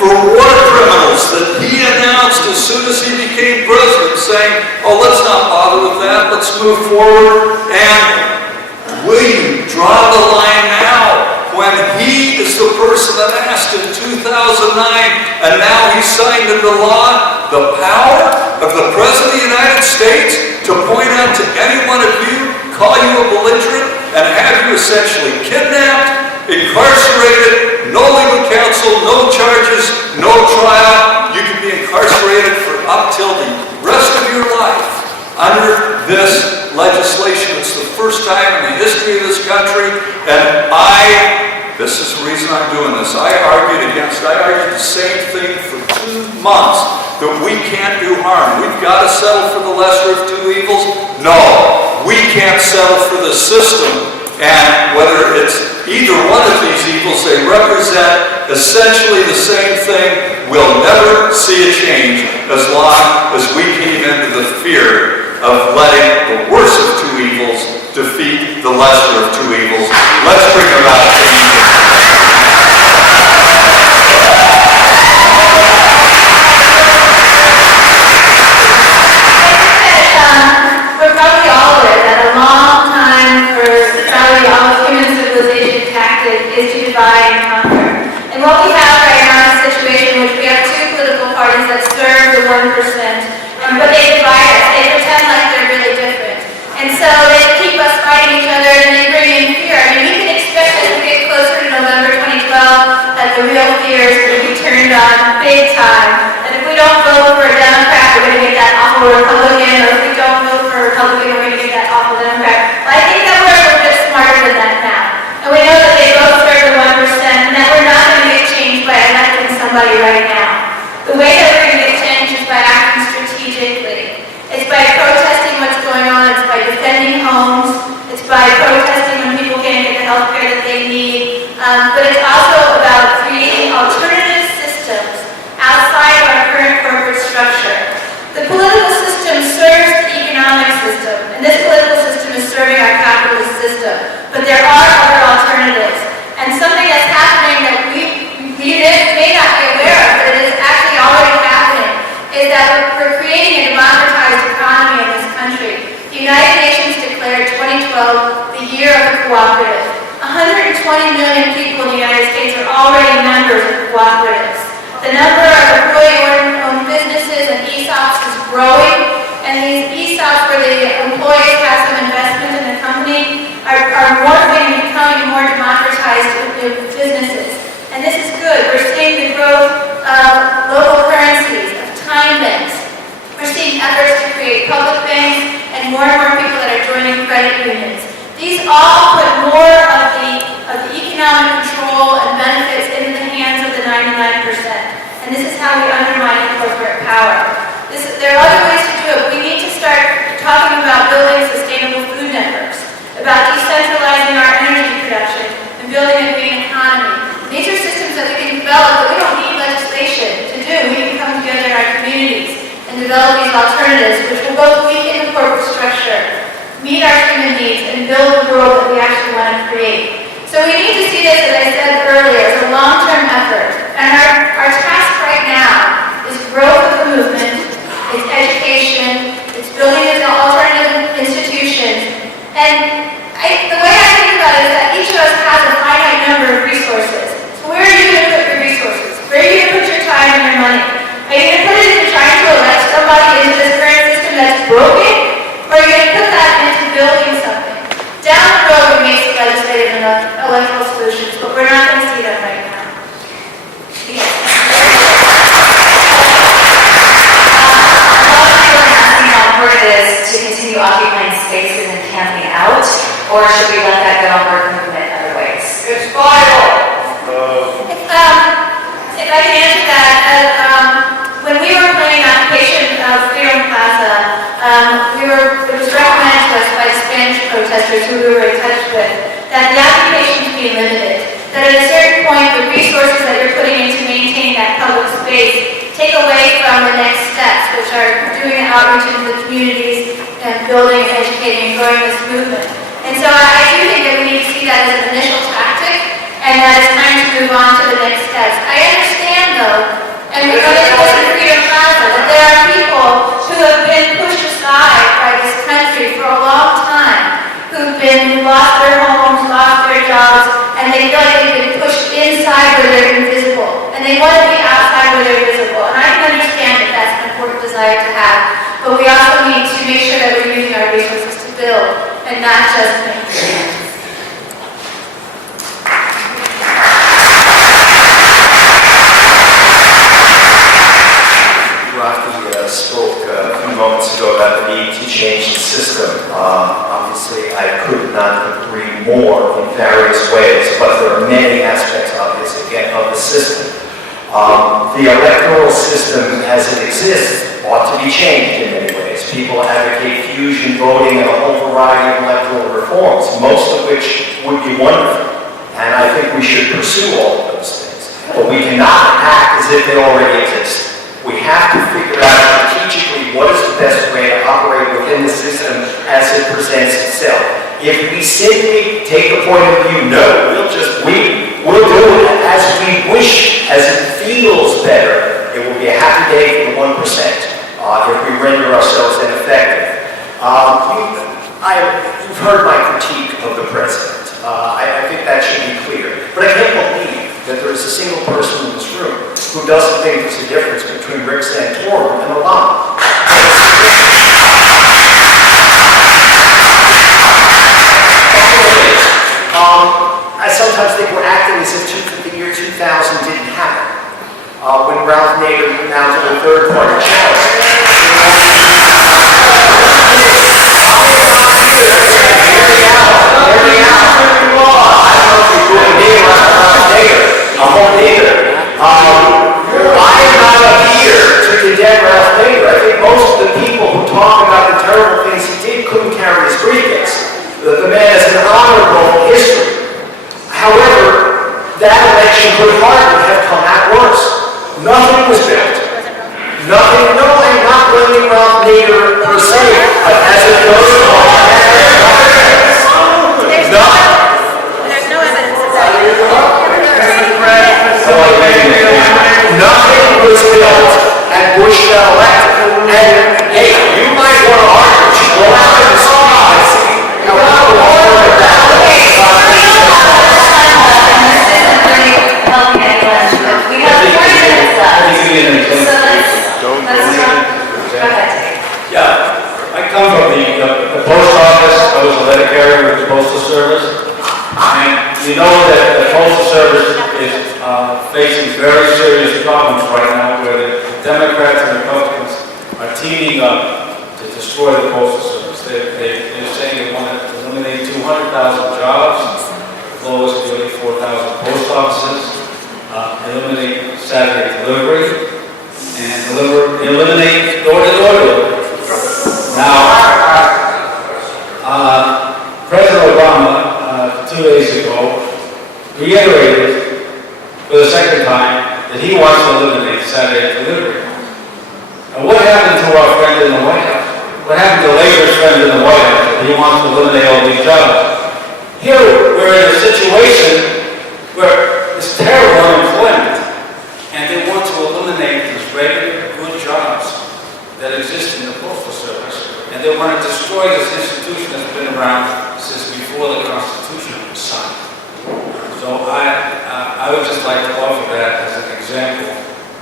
For war criminals that he announced as soon as he became president, saying, oh, let's not bother with that, let's move forward. And will you draw the line now when he is the person that asked in 2009, and now he signed into law the power of the President of the United States to point out to any one of you, call you a belligerent, and have you essentially kidnapped, incarcerated, no legal counsel, no charges, no trial. You can be incarcerated for up till the rest of your life under this legislation. It's the first time in the history of this country, and this is the reason I'm doing this. I argued the same thing for 2 months, that we can't do harm. We've got to settle for the lesser of two evils. No, we can't settle for the system. And whether it's either one of these evils, they represent essentially the same thing. We'll never see a change as long as we cave into the fear of letting the worst of two evils defeat the lesser of two evils. Let's bring about change. We're probably all aware that a long time for probably all of human civilization tactic is to divide and conquer. And what we have right now is a situation in which we have two political parties that serve the 1%, but they divide us. They pretend like they're really different. And so they and this political system is serving our capitalist system. But there are other alternatives. And something that's happening that we may not be aware of, but it is actually already happening, is that we're creating a democratized economy in this country. The United Nations declared 2012 the year of the cooperative. 120 million people in the United States are already members of cooperatives. The number of employee-owned businesses and ESOPs is growing, and these ESOPs where the employees have some investment in the company are morphing and becoming more democratized businesses. And this is good. We're seeing the growth of local currencies, of time banks. We're seeing efforts to create public banks and more people that are joining credit unions. These all put more of the economic control and benefits into the hands of the 99%. And this is how we undermine corporate power. There are other ways to do it. We need to start talking about building sustainable food networks, about decentralizing our energy production and building a green economy. These are systems that we can develop that we don't need legislation to do. We can come together in our communities and develop these alternatives, which will both weaken the corporate structure, meet our human needs, and build the world that we actually want to create. So we need to see this, as I said earlier, as a long-term effort. And our task right now is growth of the movement, it's education, it's building an alternative institutions. And the way I think about it is that each of us has a finite number of resources. So where are you going to put your resources? Where are you going to put your time and your money? Are you going to put it into trying to elect somebody into this current system that's broken? Or are you going to put that into building something? Down the road, we may see legislative and electoral solutions, but we're not going to see them right now. How important it is to continue occupying spaces and camping out, or should we let that go and work movement other ways? It's vital. If I can answer that, when we were planning the occupation of Freedom Plaza, it was recommended to us by the Spanish protesters who we were in touch with that the occupation be limited, that at a certain point the resources that you're putting into maintaining that public space take away from the next steps, which are doing outreach into the communities and building, educating, and growing this movement. And so I do think that we need to see that as an initial tactic, and that it's time to move on to the next steps. I understand, though, and we know that in Freedom Plaza, that there are people who have been pushed aside by this country for a long time, who've lost their homes, lost their jobs, and they feel like they've been pushed inside where they're invisible, and they want to be outside where they're visible. And I can understand that that's an important desire to have, but we also need to make sure that we're using our resources to build and not just maintain. Spoke a few moments ago about the need to change the system. Obviously, I could not agree more in various ways, but there are many aspects, obviously, again, of the system. The electoral system as it exists ought to be changed in many ways. People advocate fusion voting and a whole variety of electoral reforms, most of which would be wonderful, and I think we should pursue all of those things. But we cannot act as if they already exist. We have to figure out strategically what is the best way to operate within the system as it presents itself. If we simply take the point of view, no, we'll do it as we wish, as it feels better, it will be a happy day for the 1% if we render ourselves ineffective. You've heard my critique of the president. I think that should be clear. But I can't believe that there is a single person in this room who doesn't think there's a difference between Rick Santorum and Obama. I sometimes think we're acting as if the year 2000 didn't happen. When Ralph Nader mounted a third-party challenge. I'm on Nader. I am not up here to condemn Ralph Nader. I think athletic area with the Postal Service. And you know that the Postal Service is facing very serious problems right now where the Democrats and Republicans are teaming up to destroy the Postal Service. They're saying they want to eliminate 200,000 jobs, close nearly 4,000 post offices, eliminate Saturday delivery, and eliminate door-to-door delivery. Now, President Obama, 2 days ago, reiterated for the second time that he wants to eliminate Saturday delivery. And what happened to our friend in the White House? What happened to Labor's friend in the White House that he wants to eliminate all these jobs? Here, we're in a situation where there's terrible unemployment, and they want to eliminate these regular, good jobs that exist in the Postal Service, and they want to destroy this institution that's been around since before the Constitution was signed. So I would just like to offer that as an example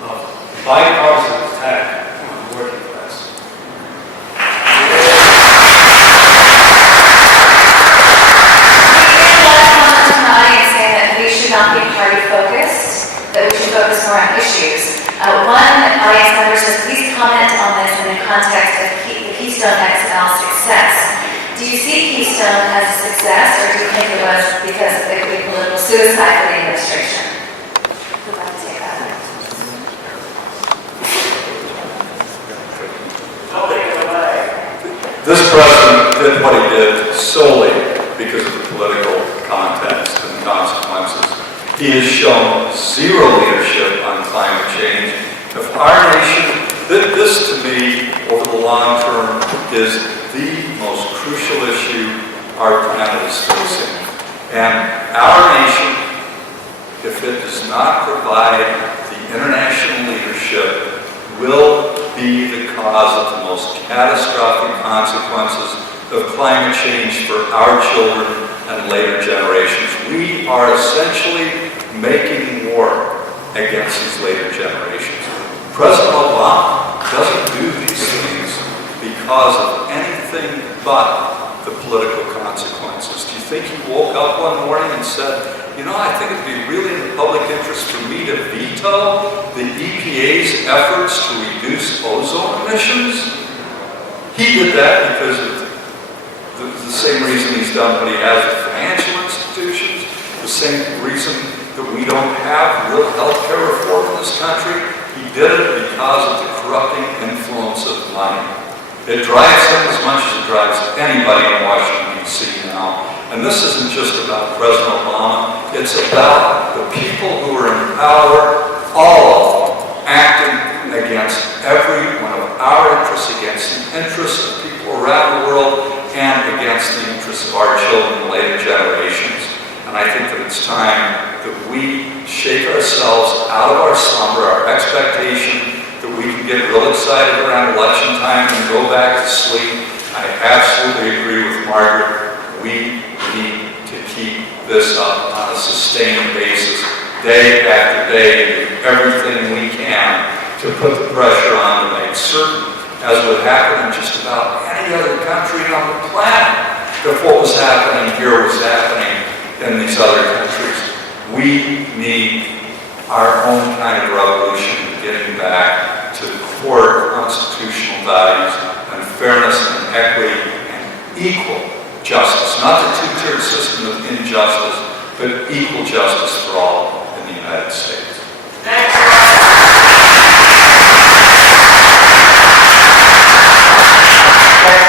of bipartisan attack on the working class. Not be party focused, that we should focus more on issues. One audience member says, please comment on this in the context of the Keystone XL success. Do you see Keystone as a success, or do you think it was because it could be political suicide for the administration? Who'd like to take that? This president did what he did solely because of the political context and consequences. He has shown zero leadership on climate change. If our nation, this to me, over the long term, is the most crucial issue our planet is facing. And our nation, if it does not provide the international leadership, will be the cause of the most catastrophic consequences of climate change for our children and later generations. We are essentially making war against these later generations. President Obama doesn't do these things because of anything but the political consequences. Do you think he woke up one morning and said, you know, I think it'd be really in the public interest for me to veto the EPA's efforts to reduce ozone emissions? He did that because of the same reason he's done what he has with financial institutions, the same reason that we don't have real health care reform in this country. He did it because of the corrupting influence of money. It drives him as much as it drives anybody in Washington, D.C. now. And this isn't just about President Obama, it's about the people who are in power, all of them, acting against every one of our interests, against the interests of people around the world, and against the interests of our children and later generations. And I think that it's time that we shake ourselves out of our slumber, our expectation that we can get real excited around election time and go back to sleep. I absolutely agree with Margaret. We need to keep this up on a sustained basis, day after day, and do everything we can to put the pressure on to make certain, as would happen in just about any other country on the planet, if what was happening here was happening in these other countries. We need our own kind of revolution, getting back to core constitutional values and fairness and equity and equal justice, not the two-tiered system of injustice, but equal justice for all in the United States. That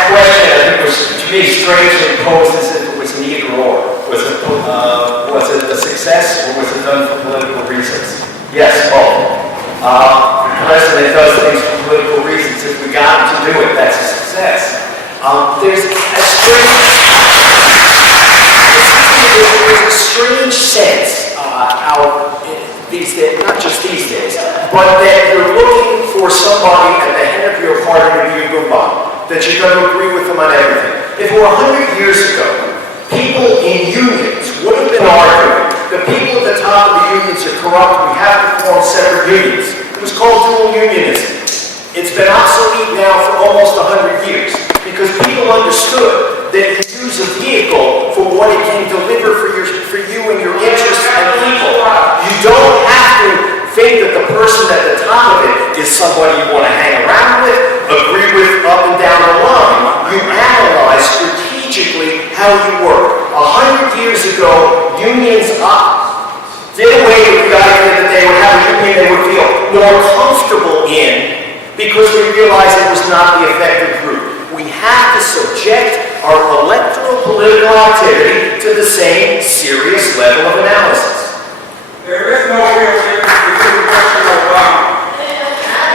question, I think, was to me strangely posed as if it was an either or. Was it a success or was it done for political reasons? Yes, both. The president does things for political reasons. If we got him to do it, that's a success. There's a strange sense out these days, not just these days, but that you're looking for somebody at the head of your party to be a good one, that you're going to agree with them on everything. If it were 100 years ago, people in unions would have been arguing that people at the top of the unions are corrupt, we have to form separate unions. It was called dual unionism. It's been obsolete now for almost 100 years because people understood that if you use use a vehicle for what it can deliver for you and your interests and people. You don't have to think that the person at the top of it is somebody you want to hang around with, agree with up and down the line. You analyze strategically how you work. 100 years ago, unions did away with the idea that they would have a union they would feel more comfortable in because we realized it was not the effective route. We have to subject our electoral political activity to the same serious level of analysis. There is no real difference between President Obama.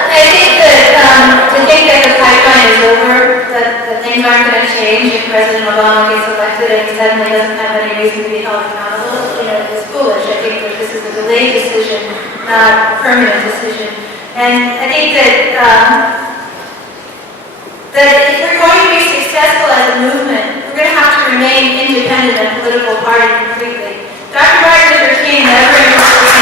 I think that to think that the pipeline is over, that things aren't going to change if President Obama gets elected and he suddenly doesn't have any reason to be held accountable, is foolish. I think that this is a delayed decision, not a permanent decision. And I think that if we're going to be successful as a movement, we're going to have to remain independent of political party completely. Dr. Martin Luther King never understood this.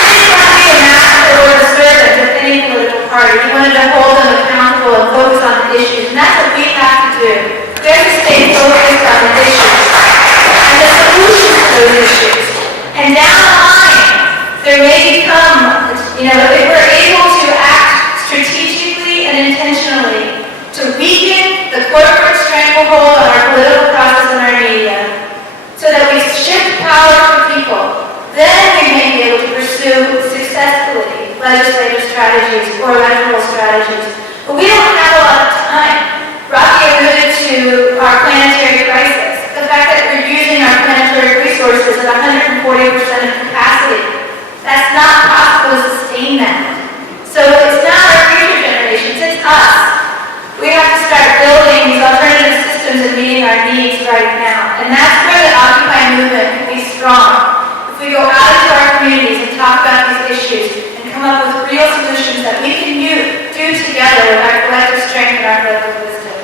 He didn't want to be a master or a servant of any political party. He wanted to hold them accountable and focus on the issues. And that's what we have to do. We have to stay focused on the issues and the solutions to those issues. And down the line, there may become, if we're able to act strategically and intentionally to weaken the corporate stranglehold on our political process and our media, so that we shift power to people, then we may be able to pursue successfully legislative strategies or electoral strategies. But we don't have a lot of time. Rocky alluded to our planetary crisis, the fact that we're using our planetary resources at 140% of capacity. That's not possible to sustain that. So it's not our future generations, it's us. We have to start building these alternative systems and meeting our needs right now. And that's where the Occupy movement can be strong. If we go out into our communities and talk about these issues and come up with real solutions that we can do together with our collective strength and our collective wisdom.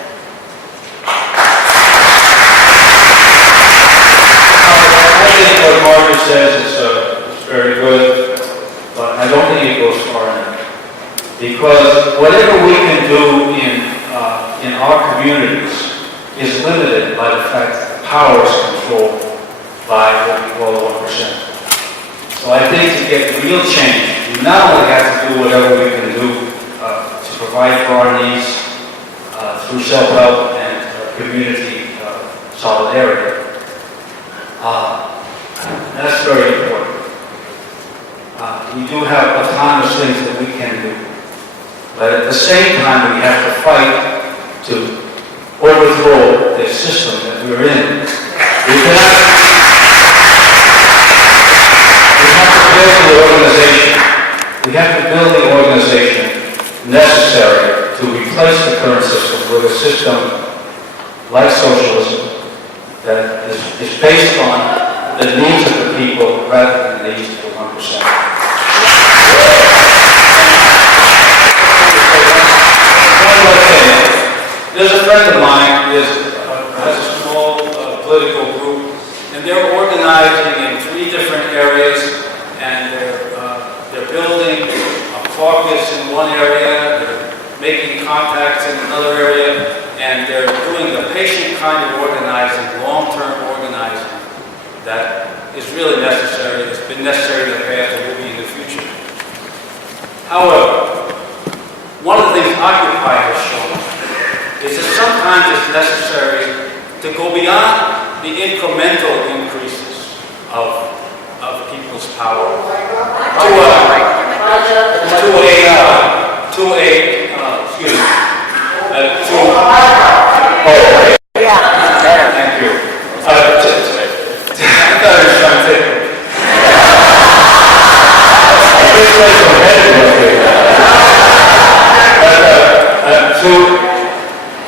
I think what Margaret says is very good, but I don't think it goes far enough. Because whatever we can do in our communities is limited by the fact that power is controlled by what we call the 1%. So I think to get real change, we not only have to do whatever we can do to provide for our needs through self-help and community solidarity. That's very important. We do have autonomous things that we can do. But at the same time, we have to fight to overthrow the system that we're in. We have to build the organization. We have to build the organization necessary to replace the current system with a system like socialism that is based on the needs of the people rather than the needs of the 1%. There's a friend of mine who has a small political group, and they're organizing in 3 different areas, and they're building a caucus in one area, they're making contacts in another area, and they're doing the patient kind of organizing, long-term organizing, that is really necessary. It's been necessary in the past and will be in the future. However, one of the things Occupy has shown is that sometimes it's necessary to go beyond the incremental increases of people's power Thank you. I thought I was trying to take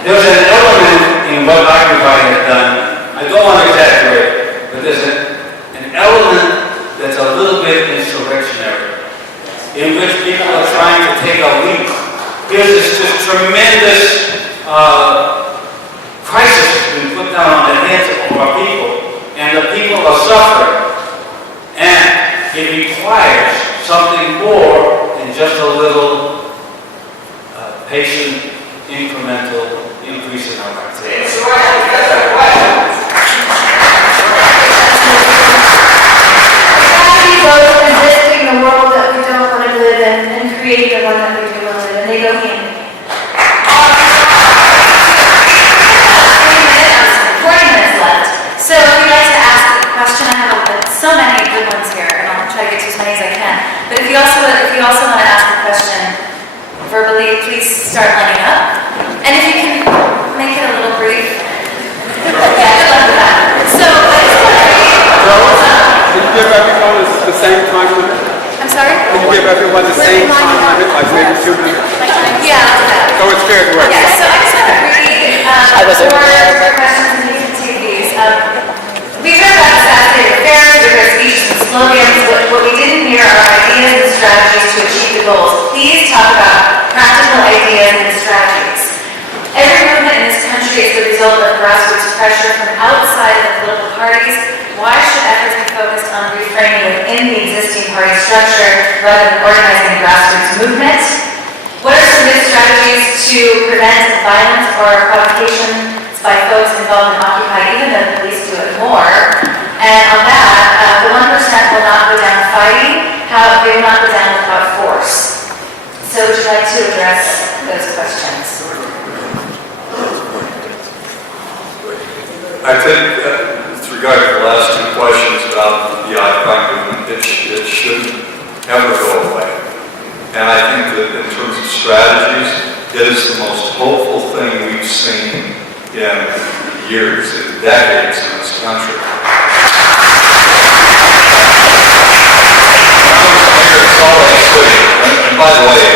there's an element in what Occupy has done, I don't want to exaggerate, but there's an element that's a little bit insurrectionary, in which people are trying to take a leap. Here's this tremendous crisis that's been put down on the heads of our people, and the people are suffering. And it requires something more than just a little patient, incremental increase in our activity. wasn't aware of it. Questions, and you can take these. We heard about the Saturday affairs, we heard speeches and slogans. What we didn't hear are ideas and strategies to achieve the goals. Please talk about practical ideas and strategies. Every movement in this country is the result of grassroots pressure from outside of the political parties. Why should efforts be focused on reframing within the existing party structure rather than organizing grassroots movement? What are some good strategies to prevent violence or provocation by folks involved in Occupy, even though the police do it more? And on that, the 1% will not go down fighting, they will not go down without force. So would you like to address those questions? I think, with regard to the last two questions about the Occupy movement, it shouldn't ever go away. And I think that in terms of strategies, it is the most hopeful thing we've seen in years, in decades in this country. And by the way,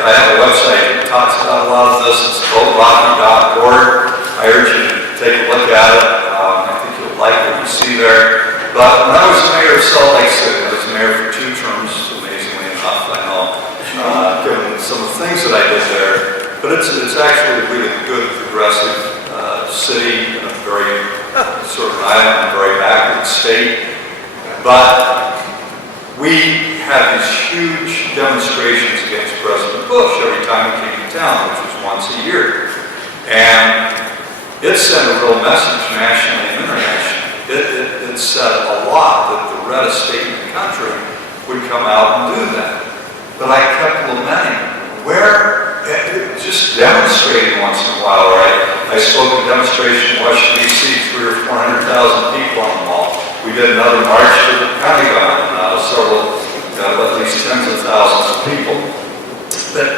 I have a website that talks about a lot of this. It's called rocky.org. I urge you to take a look at it. I think you'll like what you see there. But when I was mayor of Salt Lake City, I was mayor for 2 terms, amazingly enough, I know, given some of the things that I did there. But it's actually a really good, progressive city, in a very sort of island, very backward state. But we had these huge demonstrations against President Bush every time he came to town, which was once a year. And it sent a real message nationally and internationally. It said a lot that the reddest state in the country would come out and do that. But I kept lamenting, just demonstrating once in a while, right? I spoke at a demonstration in Washington, D.C., 300,000 or 400,000 people on the mall. We did another march to the Pentagon, at least tens of thousands of people. But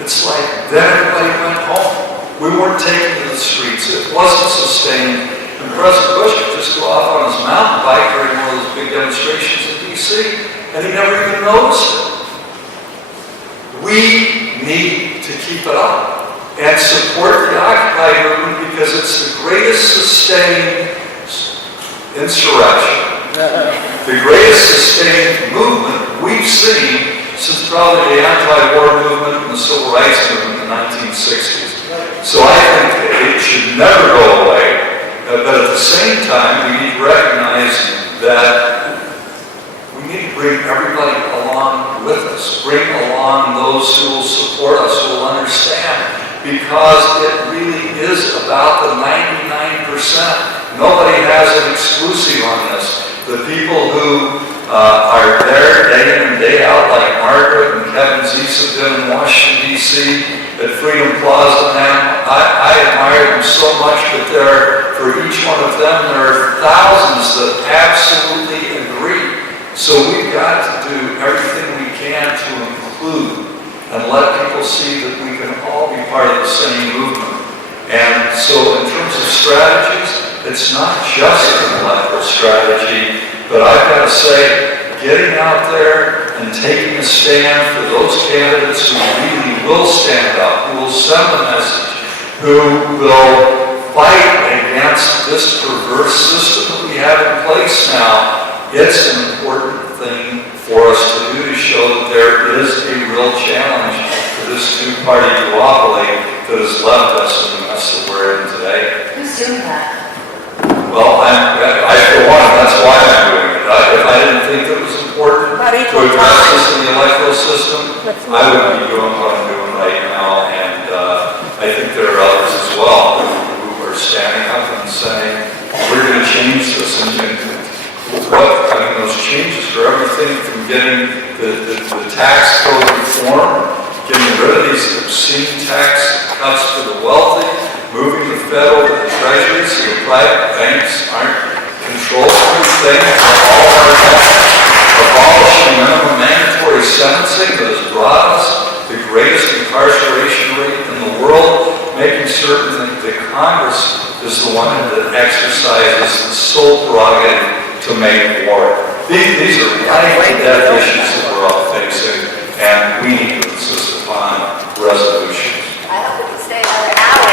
it's like, then everybody went home. We weren't taken to the streets. It wasn't sustained. And President Bush could just go off on his mountain bike during one of those big demonstrations in D.C., and he never even noticed it. We need to keep it up and support the Occupy movement because it's the greatest sustained insurrection, the greatest sustained movement we've seen since probably the anti-war movement and the civil rights movement in the 1960s. So I think it should never go away, but at the same time, we need to recognize that we need to bring everybody along with us, bring along those who will support us, who will understand, because it really is about the 99%. Nobody has an exclusive on this. The people who are there day in and day out, like Margaret and Kevin Zeese have been in Washington, D.C., at Freedom Plaza, man, I admire them so much, but for each one of them, there are thousands that absolutely agree. So we've got to do everything we can to include and let people see that we can all be part of the same movement. And so in terms of strategies, it's not just an electoral strategy, but I've got to say, getting out there and taking a stand for those candidates who really will stand up, who will send the message, who will fight against this perverse system that we have in place now, it's an important thing for us to do to show that there is a real challenge to this two-party duopoly that has left us in the mess that we're in today. Who's doing that? Well, for one, that's why I'm doing it. If I didn't think it was important to address this in the electoral system, I wouldn't be doing what I'm doing right now. And I think there are others as well who are standing up and saying, we're going to change this. Those changes are everything from getting the tax code reform, getting rid of these obscene tax cuts for the wealthy, moving the federal to the treasury so the private banks aren't controlling everything for all our taxes, abolishing minimum mandatory sentencing that has brought us the greatest incarceration rate in the world, making certain that the Congress is the one that exercises the sole prerogative to make war. These are life and death issues that we're all facing, and we need to insist upon resolutions. I hope we can stay another hour.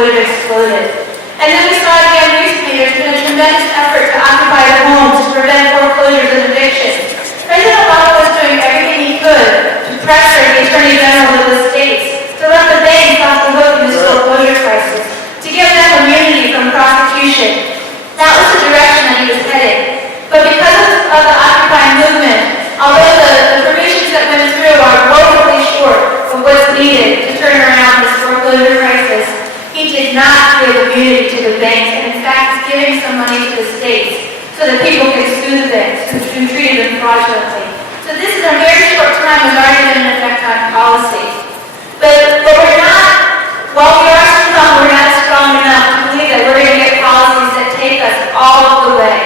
would have exploded. And then we saw again recently, there's been a tremendous effort to occupy the homes to prevent foreclosures and evictions. President Obama was doing everything he could to pressure the Attorney General of the states to let the banks off the hook in this foreclosure crisis, to give them immunity from prosecution. That was the direction that he was headed. But because of the Occupy movement, although the provisions that went through are woefully short of what's needed to turn around this foreclosure crisis, he did not give immunity to the banks, and in fact is giving some money to the states so that people can sue the banks who treated them fraudulently. So this in a very short time has already been an effect on policy. But we're not, while we are strong, we're not strong enough to believe that we're going to get policies that take us all of the way.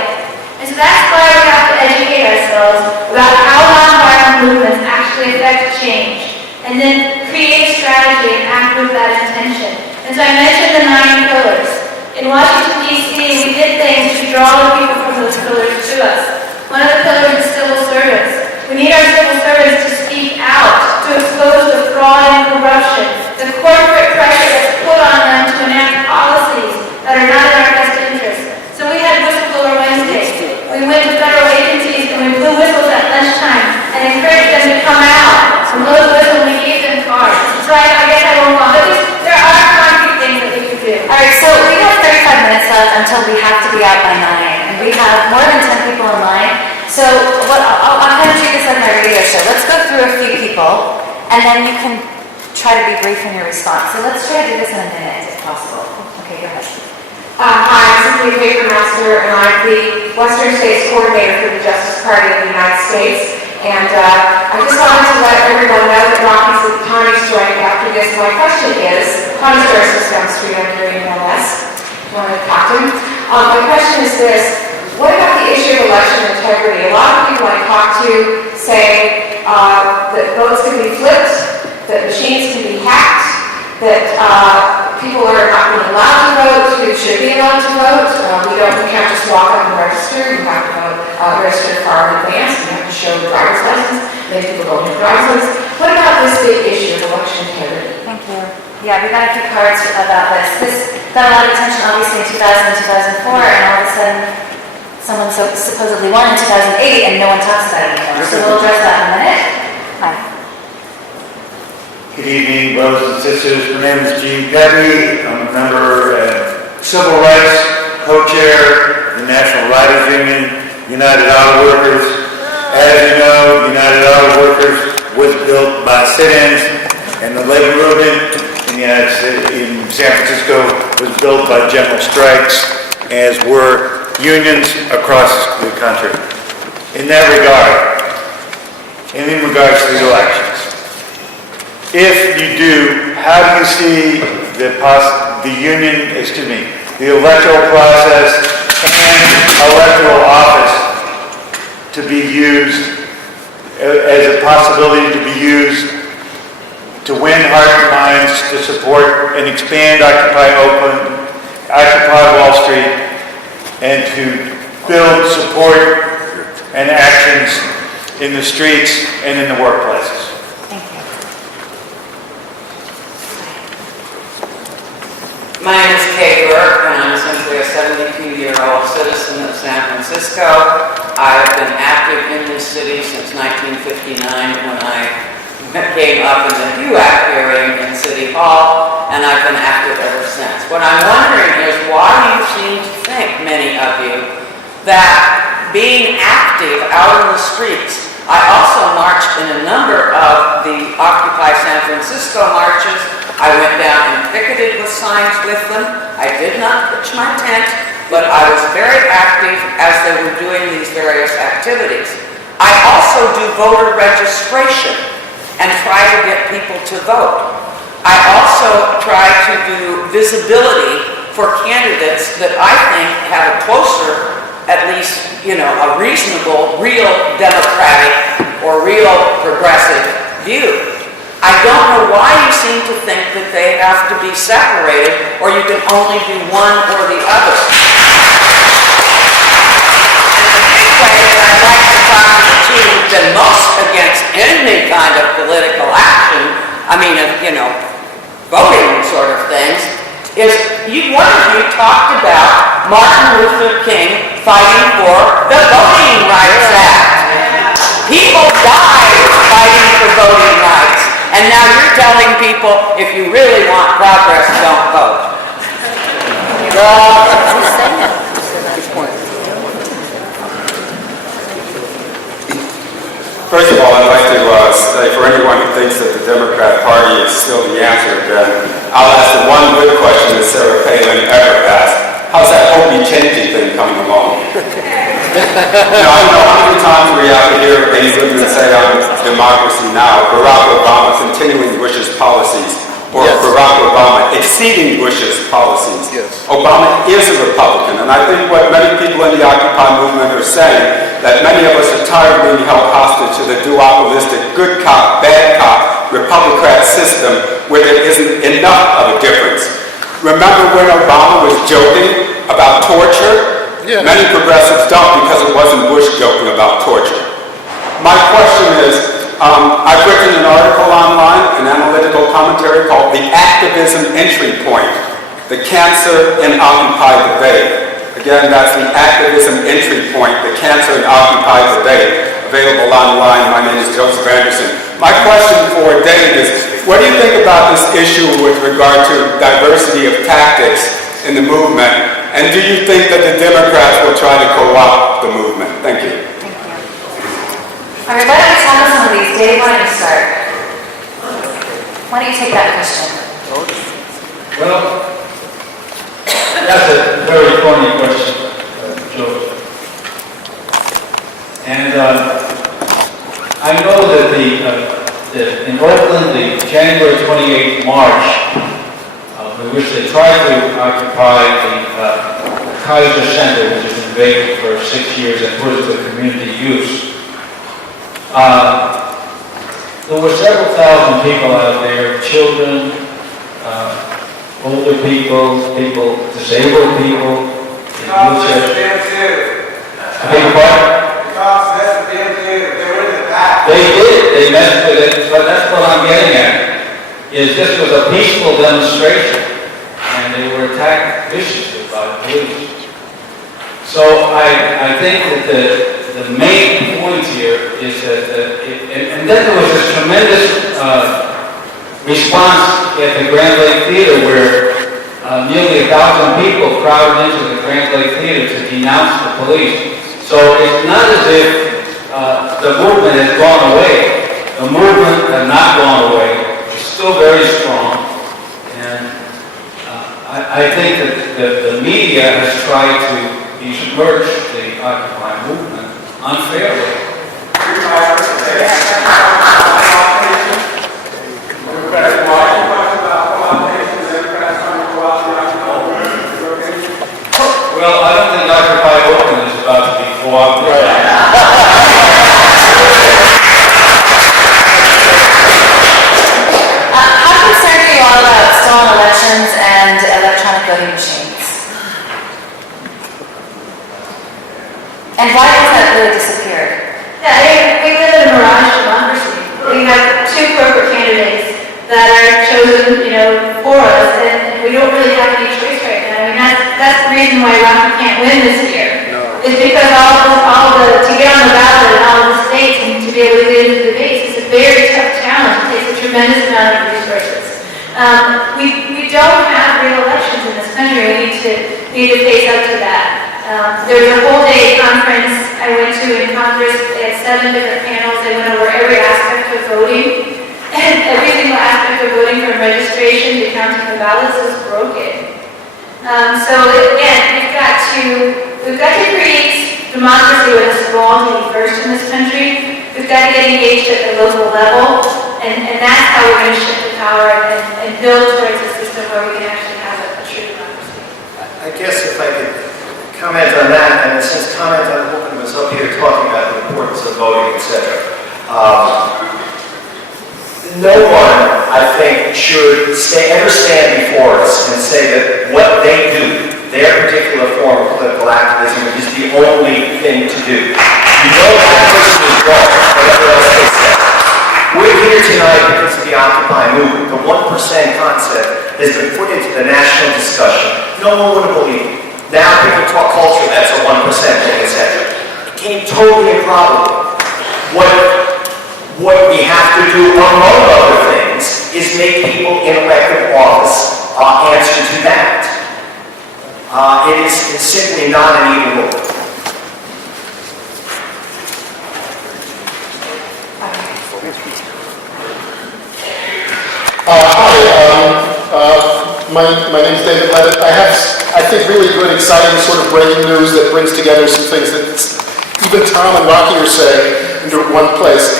And so that's why we have to educate ourselves about how nonviolent movements actually affect change, and then create a strategy and act with that intention. And so I mentioned the 9 pillars. In Washington, D.C., we did things to draw the people from those pillars to us. One of the pillars is civil service. We need our civil servants to speak out, to expose the fraud and corruption, the corporate pressure that's put on them to enact policies that are not in our best interest. So we had Whistleblower Wednesday. We went to federal agencies and we blew whistles at lunchtime and encouraged them to come out. And those whistles, we gave them cards. So I guess I won't go on. But there are concrete things that we can do. All right, so we have 35 minutes left until we have to be out by 9, and we have more than 10 people in line. So I'll kind of treat this like my radio show. Let's go through a few people, and then you can try to be brief in your response. So let's try to do this in a minute, if possible. Okay, go ahead. Hi, I'm Cynthia Baker-Master, and I'm the Western States Coordinator for the Justice Party of the United States. And I just wanted to let everyone know that Connie's joining after this. My question is, Connie's versus down the street on your MLS. You want to talk to him? My question is this: what about the issue of election integrity? A lot of people I talk to say that votes can be flipped, that machines can be hacked, that people are not being allowed to vote who should be allowed to vote. We can't just walk up and register. You have to register far in advance. You have to show the driver's license. Many people don't have driver's license. What about this big issue of election integrity? Thank you. Yeah, we got a few cards about this. This got a lot of attention obviously in 2000 and 2004, and all of a sudden someone supposedly won in 2008 and no one talks about it anymore. So we'll address that in a minute. Hi. Good evening, brothers and sisters. My name is Gene Petty. I'm a member of Civil Rights, co-chair of the National Writers Union, United Auto Workers. As you know, United Auto Workers was built by sit-ins, and the labor movement in San Francisco was built by general strikes, as were unions across the country. In that regard, and in regards to the elections, if you do, how do you see the electoral process and electoral office to be used as a possibility to be used to win hearts and minds, to support and expand Occupy Oakland, Occupy Wall Street, and to build support and actions in the streets and in the workplaces? My name is Kay Burke, and I'm simply a 72-year-old citizen of San Francisco. I've been active in this city since 1959 when I came up in the HUAC hearing in City Hall, and I've been active ever since. What I'm wondering is why you seem to think, many of you, that being active out in the streets. I also marched in a number of the Occupy San Francisco marches. I went down and picketed with signs with them. I did not pitch my tent, but I was very active as they were doing these various activities. I also do voter registration and try to get people to vote. I also try to do visibility for candidates that I think have a closer, at least, a reasonable, real democratic or real progressive view. I don't know why you seem to think that they have to be separated or you can only do one or the other. And the big way that I'd like to talk to the two who've been most against any kind of political action, voting sort of things, is one of you talked about Martin Luther King fighting for the Voting Rights Act. People died fighting for voting rights. And now you're telling people, if you really want progress, don't vote. First of all, I'd like to say for anyone who thinks that the Democrat Party is still the answer, then I'll ask the one good question that Sarah Palin ever asked. How's that Hopi changing thing coming along? I don't know how many times we have to hear any women say on Democracy Now!, Barack Obama continuing Bush's policies, or Barack Obama exceeding Bush's policies. Obama is a Republican, and I think what many people in the Occupy movement are saying, that many of us are tired of being held hostage to the duopolistic good cop, bad cop, Republican system where there isn't enough of a difference. Remember when Obama was joking about torture? Many progressives don't because it wasn't Bush joking about torture. My question is, I've written an article online, an analytical commentary called The Activism Entry Point, the Cancer in Occupy Debate. Again, that's the Activism Entry Point, the Cancer in Occupy Debate, available online. My name is Joseph Anderson. My question for Dave is, what do you think about this issue with regard to diversity of tactics in the movement, and do you think that the Democrats will try to co-opt the movement? Thank you. All right, why don't we tackle some of these? Dave, why don't you start? Why don't you take that question? Well, that's a very funny question, George. And I know that in Oakland, the January 28th march, in which they tried to occupy the Kaiser Center, which has been vacant for 6 years, and put it to community use. There were several thousand people out there, children, older people, disabled people, in wheelchairs. I beg your pardon? They did, they messed with it, but that's what I'm getting at, is this was a peaceful demonstration, and they were attacked viciously by the police. So I think that the main point here is that, and then there was this tremendous response at the Grand Lake Theater where nearly 1,000 people crowded into the Grand Lake Theater to denounce the police. So it's not as if the movement has gone away. The movement has not gone away. It's still very strong. And I think that the media has tried to besmirch the Occupy movement unfairly. Well, I don't think Occupy Oakland is about to be co-opted. How concerned are you all about stolen elections and electronic voting machines? And why has that really disappeared? Yeah, we live in a mirage democracy. We have two corporate candidates that are chosen, for us, and we don't really have any choice right now. I mean, that's the reason why Rocky can't win this year. Is because to get on the ballot in all of the states and to be able to get into the debates is a very tough challenge. It takes a tremendous amount of resources. We don't have real elections in this country. We need to face up to that. There was a whole day conference I went to in Congress. They had 7 different panels. They went over every aspect of voting. And every single aspect of voting, from registration to counting the ballots, is broken. So again, we've got to create democracy with us all to be first in this country. We've got to get engaged at the local level, and that's how we're going to shift the power and build towards a system where we can actually have a true democracy. I guess if I could comment on that, and since comment on Hogan was up here talking about the importance of voting, etc. No one, I think, should ever stand before us and say that what they do, their particular form of political activism, is the only thing to do. You know that person is wrong, whatever else they say. We're here tonight because of the Occupy movement. The 1% concept has been put into the national discussion. No one would believe it. Now people talk culture, that's a 1% thing, etc. It became totally improbable. What we have to do, among other things, is make people in elective office answer to that. It's simply not an either or. My name is David Levitt. I have, I think, really good, exciting sort of breaking news that brings together some things that even Tom and Rocky are saying into one place.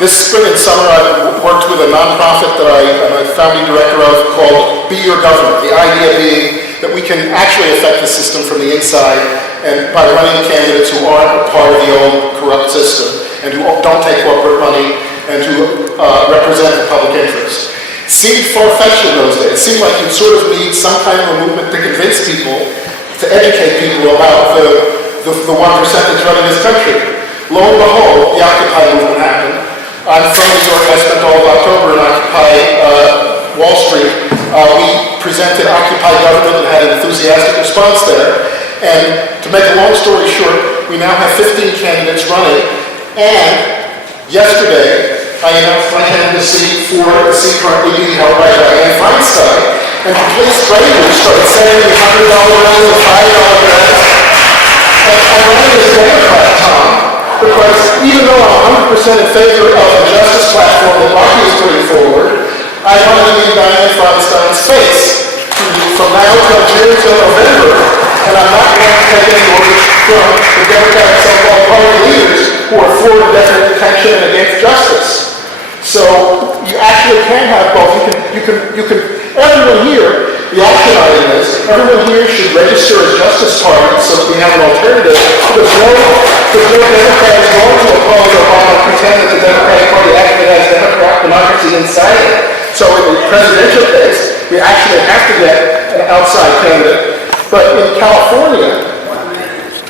This spring and summer, I've worked with a nonprofit that I'm a founding director of called Be Your Government. The idea being that we can actually affect the system from the inside and by running candidates who aren't a part of the old corrupt system and who don't take corporate money and who represent the public interest. It seemed far-fetched in those days. It seemed like you sort of need some kind of a movement to convince people, to educate people about the 1% that's running this country. Lo and behold, the Occupy movement happened. I'm from New York. I spent all of October in Occupy Wall Street. We presented Occupy government and had an enthusiastic response there. And to make a long story short, we now have 15 candidates running. And yesterday, I announced my candidacy for the seat currently being held by Dianne Feinstein. And complete strangers started sending me $100 bills and $5 bills. And I'm running as a Democrat, Tom, because even though I'm 100% in favor of the justice platform that Rocky is putting forward, I wanted to be Dianne Feinstein's face from now till June till November. And I'm not going to take any orders from the Democratic so-called party leaders who are for indefinite detention and against justice. So you actually can have both. You can. Everyone here, the option item is, everyone here should register as Justice Party so that we have an alternative. There's no Democrat is going to oppose Obama and pretend that the Democratic Party actually has democracy inside it. So in the presidential case, we actually have to get an outside candidate. But in California,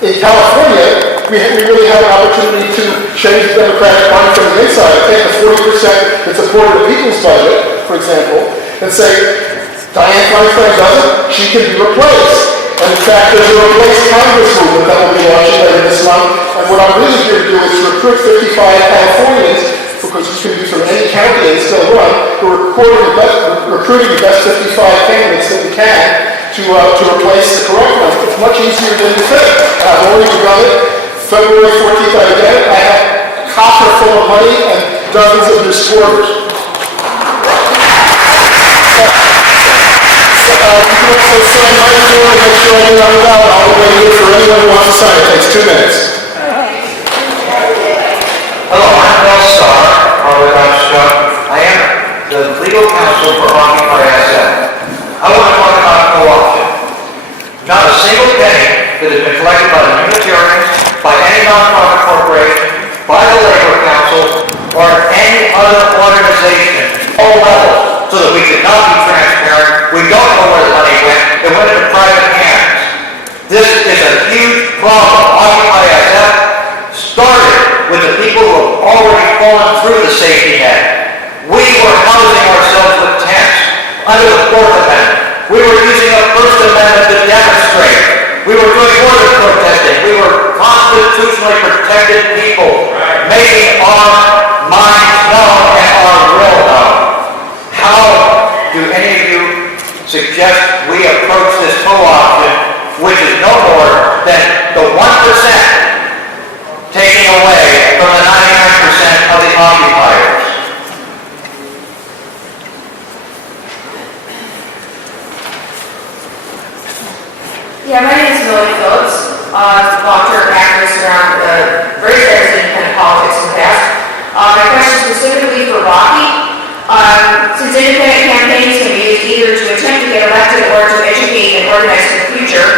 we really have an opportunity to change the Democratic Party from the inside. Take the 40% that supported the people's budget, for example, and say, Dianne Feinstein doesn't, she can be replaced. And in fact, there's a replace Congress movement that will be launching later this month. And what I'm really here to do is to recruit 55 Californians, because you can be from any county and still run, who are recruiting the best 55 candidates that we can to replace the correct ones. It's much easier than you think. I've already begun it. February 14th, I began it. I had a coffer full of money and dozens of new supporters. So sign my door and make sure I do not allow it. I'll wait here for anyone who wants to sign. It takes 2 minutes. Hello, I'm Welsh. I am the legal counsel for Occupy SF. I want to talk about co-option. Not a single penny that has been collected by the Unitarians, by any nonprofit corporation, by the Labor Council, or any other organization, all levels, so that we could not be transparent. We don't know where the money went. It went into private hands. This is a huge problem. Occupy SF started with the people who have already fallen through the safety net. We were housing ourselves with tents under the Fourth Amendment. We were using the First Amendment to demonstrate. We were doing border protesting. We were constitutionally protected people, making our minds known and our will known. How do any of you suggest we approach this co-option, which is no more than the 1% taking away from the 99% of the occupiers? Yeah, my name is Millie Phillips. Long-term activist around various areas of independent politics in the past. My question is specifically for Rocky. Since independent campaigns can be used either to attempt to get elected or to educate and organize for the future,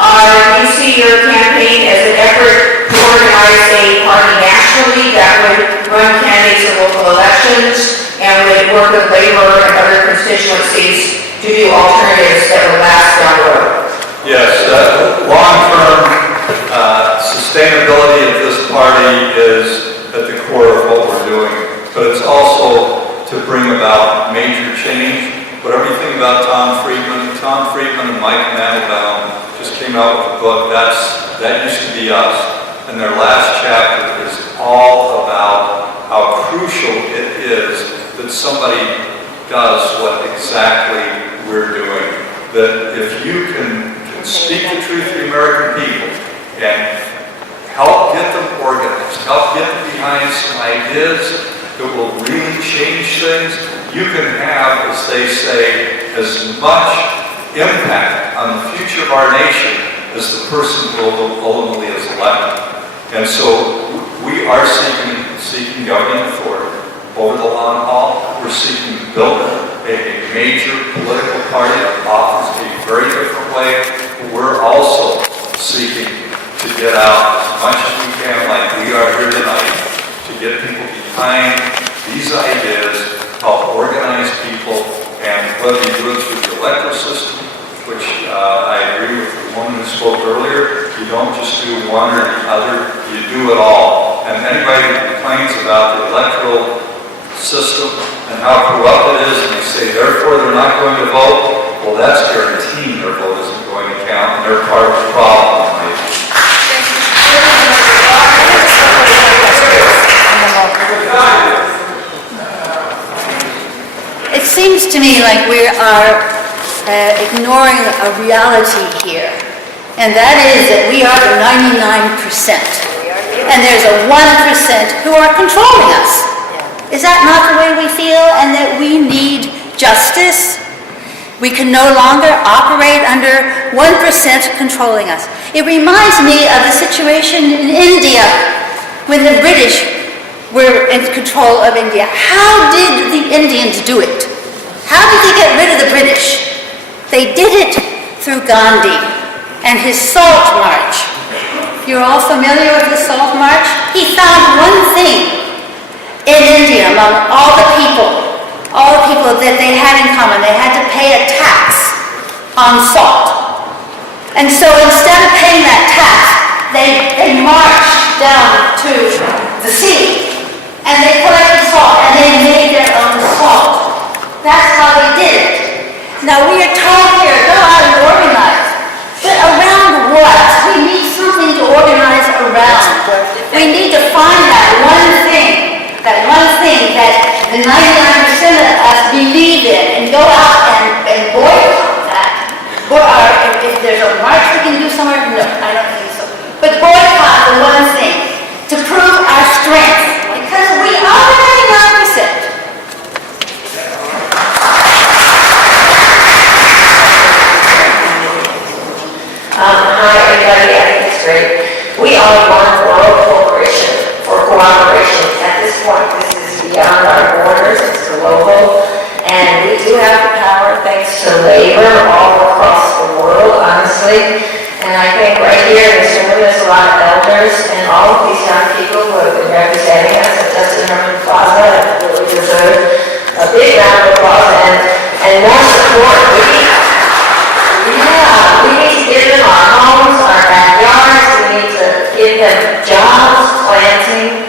do you see your campaign as an effort to organize a party nationally that would run candidates in local elections and would work with labor and other constituencies to do alternatives that would last down the road? Yes, long-term sustainability of this party is at the core of what we're doing. but it's also to bring about major change. But everything about Tom Friedman and Mike Mandelbaum just came out with a book, that used to be us. And their last chapter is all about how crucial it is that somebody does what exactly we're doing. That if you can speak the truth to the American people and help get them organized, help get them behind some ideas that will really change things, you can have, as they say, as much impact on the future of our nation as the person who ultimately is elected. And so we are seeking government authority over the long haul. We're seeking to build a major political party that offers a very different way. We're also seeking to get out as much as we can, like we are here tonight, to get people behind these ideas, help organize people, and whether you do it through the electoral system, which I agree with the woman who spoke earlier, you don't just do one or the other, you do it all. And anybody who complains about the electoral system and how corrupt it is, and they say, therefore they're not going to vote, well, that's guaranteeing their vote isn't going to count, and they're part of the problem. It seems to me like we are ignoring a reality here, and that is that we are the 99%, and there's a 1% who are controlling us. Is that not the way we feel, and that we need justice? We can no longer operate under 1% controlling us. It reminds me of the situation in India when the British were in control of India. How did the Indians do it? How did they get rid of the British? They did it through Gandhi and his Salt March. You're all familiar with the Salt March? He found one thing in India among all the people that they had in common. They had to pay a tax on salt. And so instead of paying that tax, they marched down to the sea and they collected salt and they made their own salt. That's how they did it. Now we are told here, go out and organize. But around what? We need something to organize around. We need to find that one thing that the 99% of us believe in, and go out and boycott that. If there's a march we can do somewhere, no, I don't think so. But boycott the one thing to prove our strength, because we are the 99%. Hi everybody, I think it's great. We are one world corporation for cooperation. At this point, this is beyond our borders, it's global, and we do have the power thanks to labor all across the world, honestly. And I think right here in this room, there's a lot of elders and all of these young people who have been representing us at Justin Herman Plaza that really deserve a big round of applause and more support. We need to give them our homes, our backyards, we need to give them jobs, planting,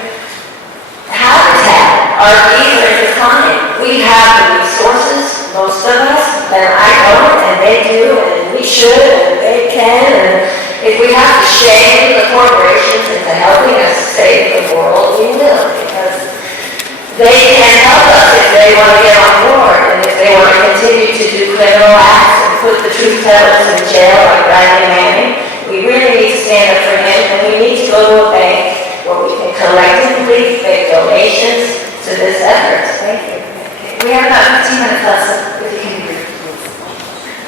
habitat. Our needs are declining. We have the resources, most of us, and I don't, and they do, and we should, and they can, and if we have to shame the corporations into helping us save the world, we will, because they can help us if they want to get on board, and if they want to continue to do criminal acts and put the truth tellers in jail like Randy Manning. We really need to stand up for him, and we need to go to a bank where we can collectively make donations to this effort. Thank you. We have about 15 minutes left, so if you can hear.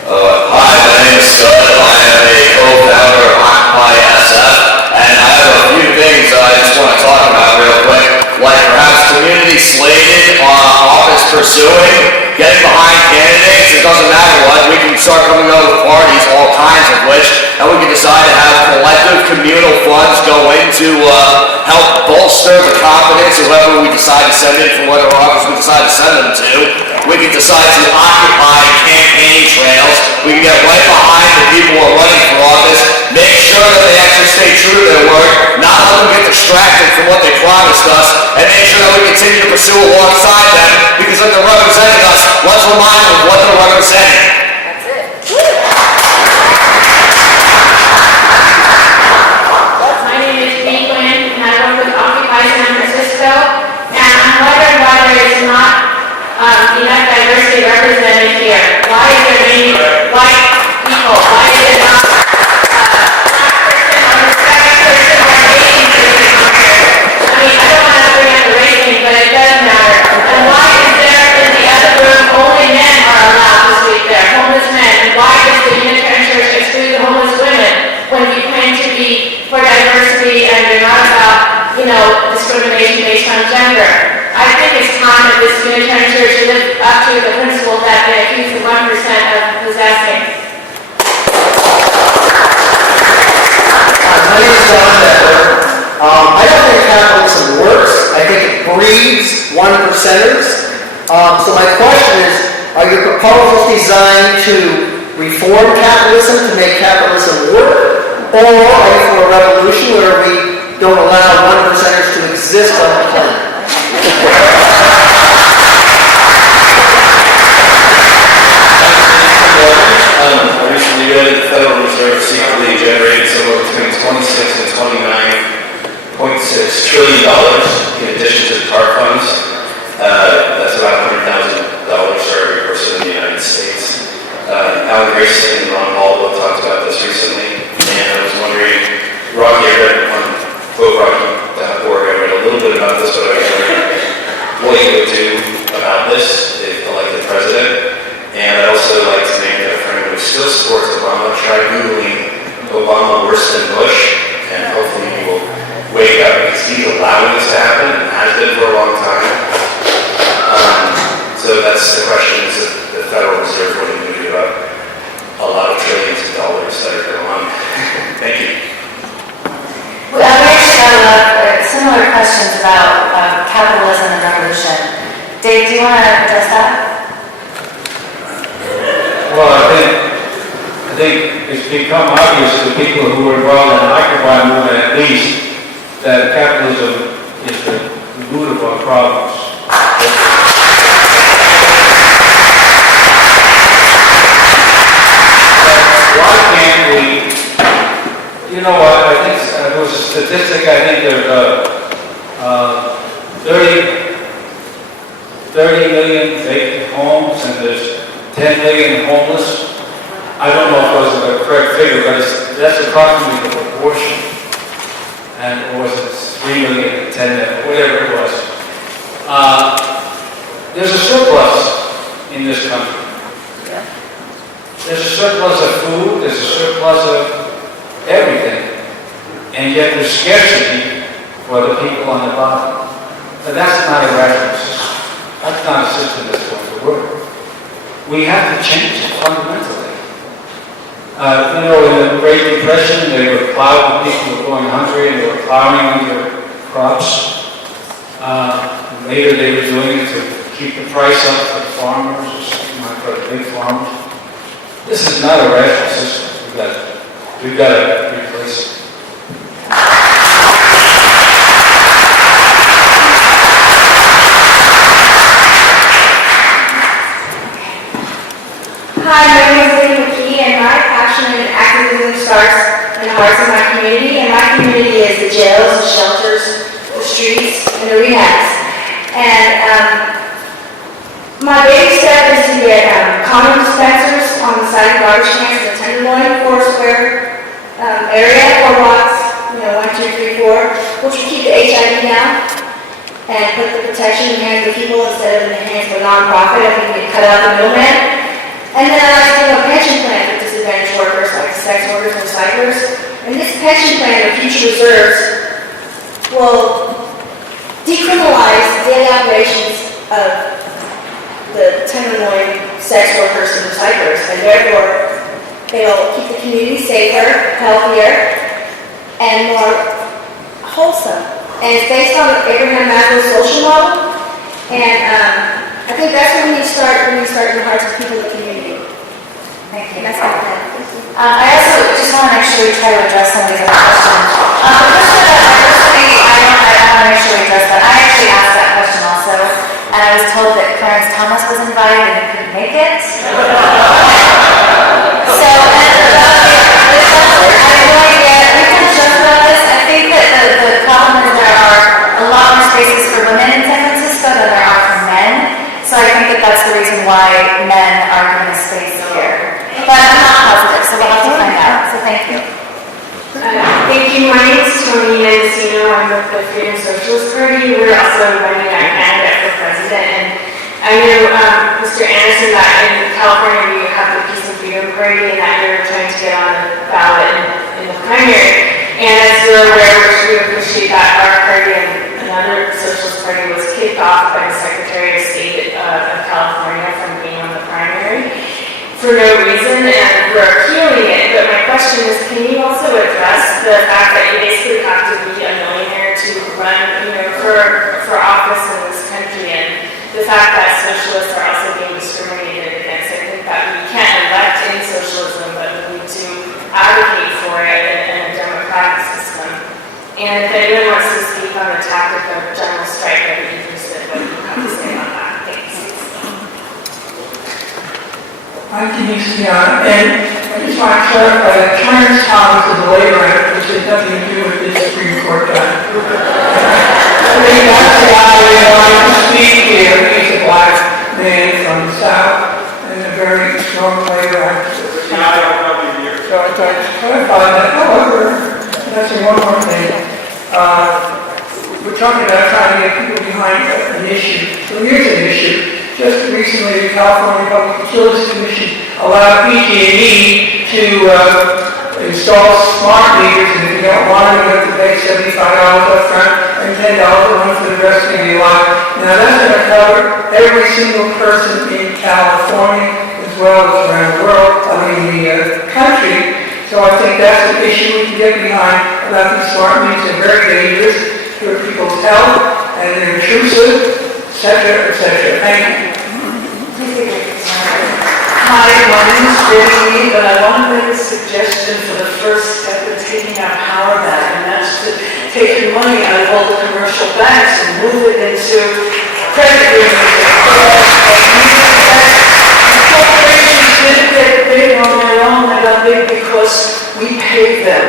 Hi, my name is Solnit. I am a co-founder of Occupy SF, and I have a few things I just want to talk about real quick, like perhaps community slated, office pursuing, getting behind candidates. It doesn't matter what, we can start coming up with parties, all kinds of which, and we can decide to have collective communal funds go in to help bolster the confidence of whoever we decide to send in for whatever office we decide to send them to. We can decide to occupy campaign trails. We can get right behind the people who are running for office, make sure that they actually stay true to their word, not let them get distracted distracted from what they promised us and make sure that we continue to pursue alongside them, because if they're representing us, let's remind them of what they're representing. My name is Dee Quinn, and I work with Occupy San Francisco, and I'm wondering why there is not enough diversity represented here. Why is there many white people? Why is there not a black person or Hispanic person or an Asian person on here? I mean, I don't want to bring up the race thing, but it does matter. And why is there in the other room only men are allowed to speak there, homeless men? And why does the Unitarian Church exclude the homeless women when we claim to be for diversity and they're not about, discrimination based on gender? I think it's time that this Unitarian Church live up to the principle that they accuse the 1% of possessing. My name is John Becker. I don't think capitalism works. I think it breeds 1%ers. So my question is, are your proposals designed to reform capitalism, to make capitalism work? Or are you for a revolution where we don't allow 1%ers to exist on the planet? I recently read that the Federal Reserve secretly generated somewhere between $26 and $29.6 trillion in addition to the TARP funds. That's about $100,000 for every person in the United States. Alan Grayson and Ron Baldwin talked about this recently, and I was wondering, Rocky, I read on quoterocky.org, I read a little bit about this, but I was wondering what you would do about this if elected president. And I'd also like to make a friend who still supports Obama try Googling Obama worse than Bush, and hopefully he will wake up, because he's allowing this to happen and has been for a long time. So that's the question, is the Federal Reserve what are going to do about a lot of trillions of dollars that are going on? Thank you. We actually have similar questions about capitalism and revolution. Dave, do you want to address that? Well, I think it's become obvious to people who are involved in the Occupy movement, at least, that capitalism is the root of our problems. Why can't we? You know what? I think there was a statistic. I think there's 30 million vacant homes, and there's 10 million homeless. I don't know if it was the correct figure, but that's approximately the proportion. And or was it 3 million, 10 million, whatever it was. There's a surplus in this country. There's a surplus of food, there's a surplus of everything. And yet there's scarcity for the people on the bottom. But that's not a rational system. That's not a system that's going to work. We have to change it fundamentally. In the Great Depression, they were plowing, people were going hungry, and they were plowing their crops. Later, they were doing it to keep the price up for the farmers, or something like for the big farmers. This is not a rational system. We've got to replace it. Hi, my name is Lynn McKee, and my passion and activism starts in the hearts of my community. And my community is the jails, the shelters, the streets, and the rehabs. And my baby step is to get common dispensers on the side of garbage cans in the Tenderloin, 4 square area, 4 blocks, 1, 2, 3, 4, which will keep the HIV down and put the protection in the hands of people instead of in the hands of a nonprofit. I think we can cut out the middleman. And then I like to do a pension plan for disadvantaged workers like sex workers and recyclers. And this pension plan of future reserves will decriminalize daily operations of the Tenderloin sex workers and recyclers, and therefore it'll keep the community safer, healthier, and more wholesome. And it's based on the Abraham Maslow's social model, and I think that's when we start in the hearts of people in the community. Thank you. That's good. I also just want to make sure we try to address some of these other questions. The first one about diversity, I want to make sure we address that. I actually asked that question also, and I was told that Clarence Thomas was invited and he couldn't make it. So, and about the shelter, I have no idea. We can joke about this. I think that the problem is there are a lot more spaces for women in San Francisco than there are for men. So I think that that's the reason why men are given a space here. But I'm not positive, so we'll have to find out. So thank you. Thank you. My name is Tony Mendocino. I'm with the Freedom Socialist Party. We're also running our candidate for president. And I know, Mr. Anderson, that in California we have the Peace and Freedom Party, and that you're trying to get on the ballot in the primary. And as you're aware, which we appreciate that our party and another socialist party was kicked off by the Secretary of State of California from being on the primary for no reason, and we're appealing it. But my question is, can you also address the fact that you basically have to be a millionaire to run, for office in this country, and the fact that socialists are also being discriminated against? I think that we can't elect in socialism, but we need to advocate for it in a democratic system. And if anyone wants to speak on the tactic of general strike, I'd be interested in what you have to say about that. Thanks. I'm Denise Piana, and I just want to clarify that Clarence Thomas is a labor act, which has nothing to do with this Supreme Court time. I think that's the guy we want to speak here. He's a black man from the South and a very strong labor activist. So I tried to clarify that. However, that's one more thing. We're talking about trying to get people behind an issue. So here's an issue. Just recently, the California Public Utilities Commission allowed PG&E to install smart meters, and if you don't want them, you have to pay $75 up front and $10 a month for the rest of your life. Now that's going to cover every single person in California as well as around the world, the country. So I think that's an issue we can get behind about these smart meters. They're very dangerous for people's health, and they're intrusive, etc., etc. Thank you. Hi, my name is Jenny, but I want to make a suggestion for the first step in taking our power back, and that's to take the money out of all the commercial banks and move it into credit unions. Corporations didn't get big on their own, they got big because we paid them.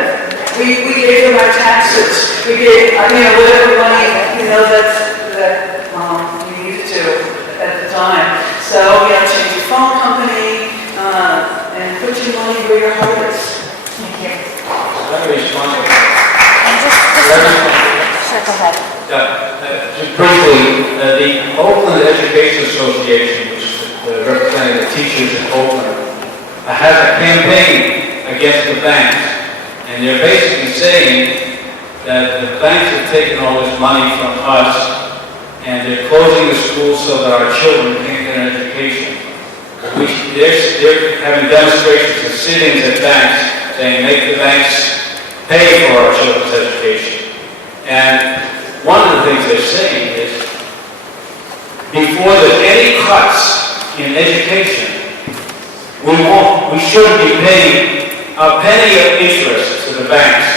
We gave them our taxes. We gave, whatever money, that we needed to at the time. So, change your phone company, and put your money where your heart is. Thank you. Let me respond. Sure, go ahead. Just briefly, the Oakland Education Association, which is representing the teachers in Oakland, has a campaign against the banks, and they're basically saying that the banks have taken all this money from us, and they're closing the schools so that our children can't get an education. They're having demonstrations and sit-ins at banks saying, make the banks pay for our children's education. And one of the things they're saying is, before there's any cuts in education, we shouldn't be paying a penny of interest to the banks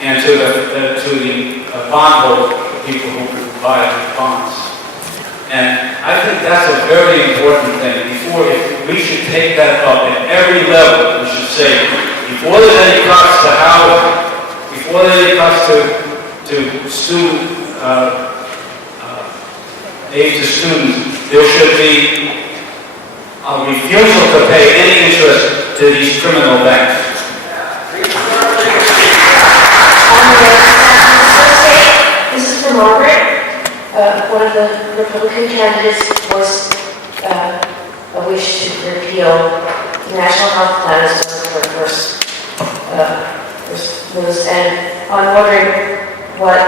and to the bondholders, the people who buy these bonds. And I think that's a very important thing. We should take that up at every level. We should say, before there's any cuts to housing, before there's any cuts to student aid to students, there should be a refusal to pay any interest to these criminal banks. This is for Margaret. One of the Republican candidates was a wish to repeal the National Health Plan as one of the first moves. And I'm wondering what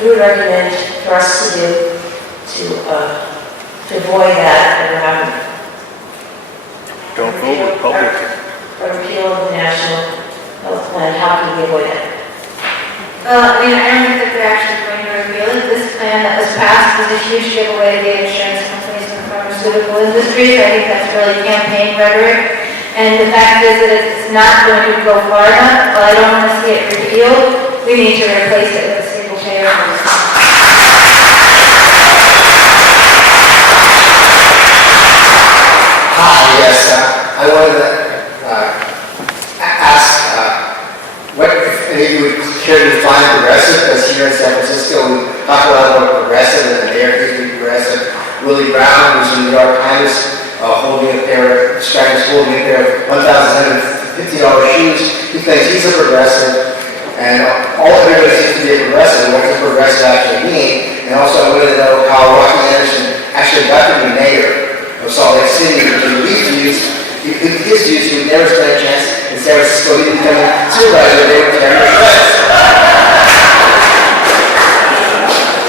you would recommend for us to do to avoid that and have Don't vote Republican. a repeal of the National Health Plan. How can we avoid that? I don't think that they're actually going to reveal it. This plan that was passed was a huge giveaway to the insurance companies and the pharmaceutical industries. I think that's really campaign rhetoric. And the fact is that it's not going to go far enough. While I don't want to see it repealed, we need to replace it with a single-payer Hi, yes, I wanted to ask what, if any of you would care to define progressive, because here in San Francisco we talk a lot about progressive, and the mayor used to be progressive. Willie Brown, who's in New York Times, holding a pair, describing as holding a pair of $1,150 shoes. He thinks he's a progressive, and all everybody seems to be a progressive. What does a progressive actually mean? And also I wanted to know how Rocky Anderson actually got to be mayor of Salt Lake City, because of his views, he would never stand a chance in San Francisco. He'd become a supervisor, they would tear him to shreds.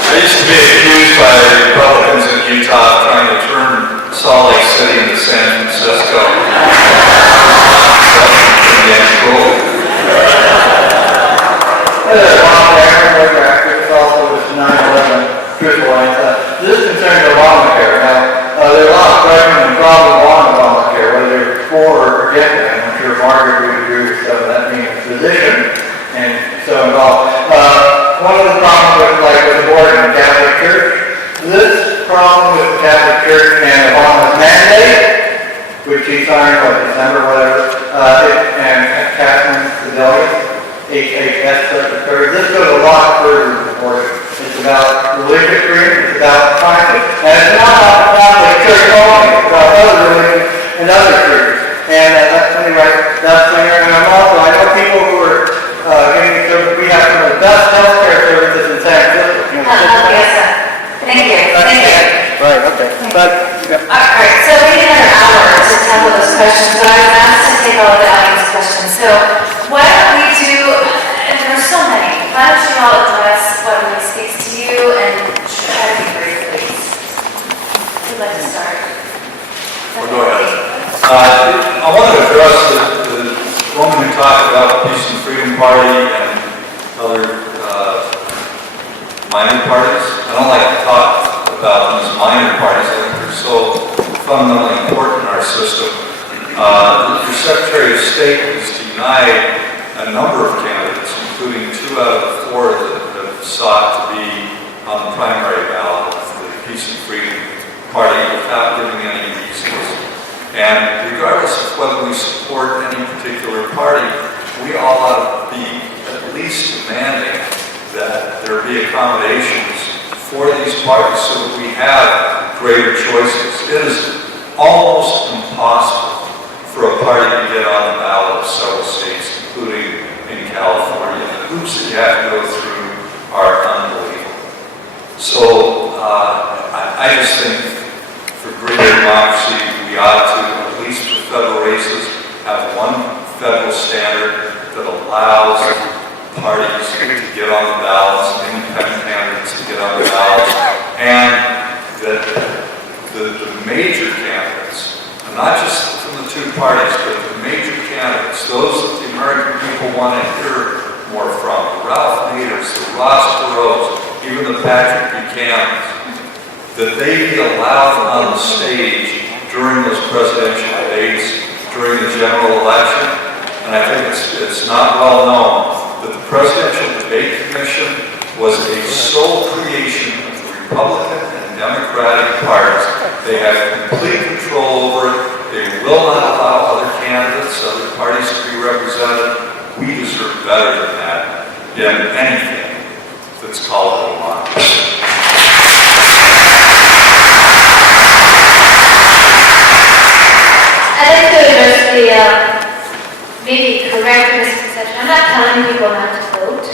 I used to be accused by Republicans in Utah of trying to turn Salt Lake City into San Francisco. It's also with 9/11 truthful answer. This concerns Obamacare. Now, there are a lot of questions and problems on Obamacare, whether they're for or against it. I'm sure Margaret would agree with some of that being a physician and so involved. One of the problems with abortion in the Catholic Church, this problem with the Catholic Church and Obama's mandate, which he signed, December, whatever, and Catherine Sedalia, HHS Secretary, this goes a lot further than abortion. It's about religious freedom, it's about science, and it's not about the Catholic Church only, it's about other religions and other churches. And anyway, that's there. And I know people who are giving service, we have some of the best healthcare services in San Francisco. Yes, sir. Thank you. Thank you. Right, okay. But, All right, so we need another hour to tackle those questions, but I was asked to take all of the audience questions. So why don't we do, and there are so many, why don't you all address what really speaks to you and try to be brief, please. Who'd like to start? Well, go ahead. I want to address the woman who talked about the Peace and Freedom Party and other minor parties. I don't like to talk about these minor parties. I think they're so fundamentally important in our system. Your Secretary of State has denied a number of candidates, including 2 out of the 4 that have sought to be on the primary ballot for the Peace and Freedom Party without giving any reasons. And regardless of whether we support any particular party, we all ought to be at least demanding that there be accommodations for these parties so that we have greater choices. It is almost impossible for a party to get on the ballot of several states, including in California. The hoops that you have to go through are unbelievable. So I just think for greater democracy, we ought to, at least for federal races, have one federal standard that allows parties to get on the ballots, independent candidates to get on the ballots, and that the major candidates, and not just from the 2 parties, but the major candidates, those that the American people want to hear more from, the Ralph Naders, the Ross Perot's, even the Patrick Buchanans, that they be allowed on the stage during those presidential debates, during the general election. And I think it's not well known that the Presidential Debate Commission was a sole creation of the Republican and Democratic parties. They have complete control over it. They will not allow other candidates, other parties to be represented. We deserve better than that in anything that's called a democracy. I'd like to address the maybe correct misconception. I'm not telling people not to vote.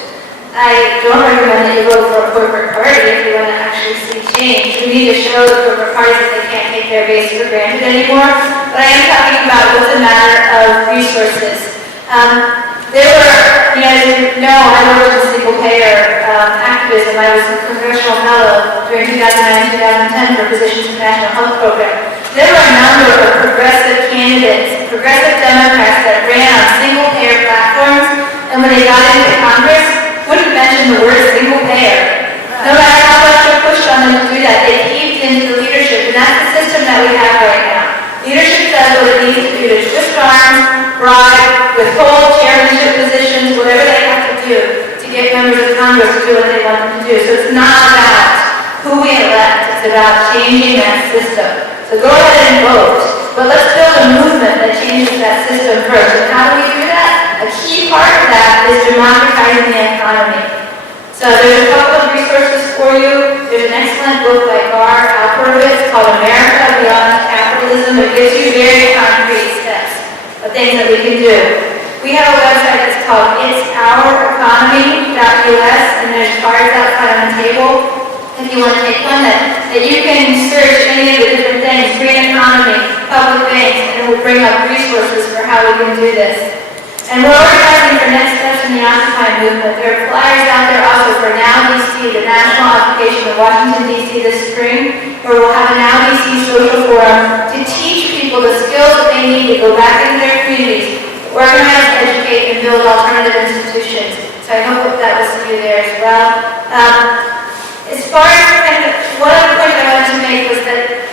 I don't recommend that you vote for a corporate party if you want to actually see change. We need to show the corporate parties that they can't take their base for granted anymore. But I am talking about what's a matter of resources. There were, as you know, I worked in single-payer activism. I was a congressional fellow during 2009-2010 for Positions in the National Health Program. There were a number of progressive candidates, progressive Democrats that ran on single-payer platforms, and when they got into Congress, wouldn't mention the word single-payer. No matter how much they pushed on them to do that, they caved into the leadership, and that's the system that we have right now. Leadership does what it needs to do to twist arms, bribe, withhold chairmanship positions, whatever they have to do to get get members of Congress to do what they want them to do. So it's not about who we elect, it's about changing that system. So go ahead and vote, but let's build a movement that changes that system first. And how do we do that? A key part of that is democratizing the economy. So there's a couple of resources for you. There's an excellent book by Gar Alperovitz called America Beyond Capitalism. It gives you very concrete steps of things that we can do. We have a website that's called itsourEconomy.us, and there's cards outside on the table if you want to take one that you can search any of the different things, green economy, public banks, and it will bring up resources for how we can do this. And we're organizing for next steps in the Occupy movement. There are flyers out there also for Now DC, the national occupation of Washington, D.C. this spring, where we'll have a Now DC social forum to teach people the skills that they need to go back into their communities, organize, educate, and build alternative institutions. So I hope that was you there as well. As far as one other point I wanted to make was that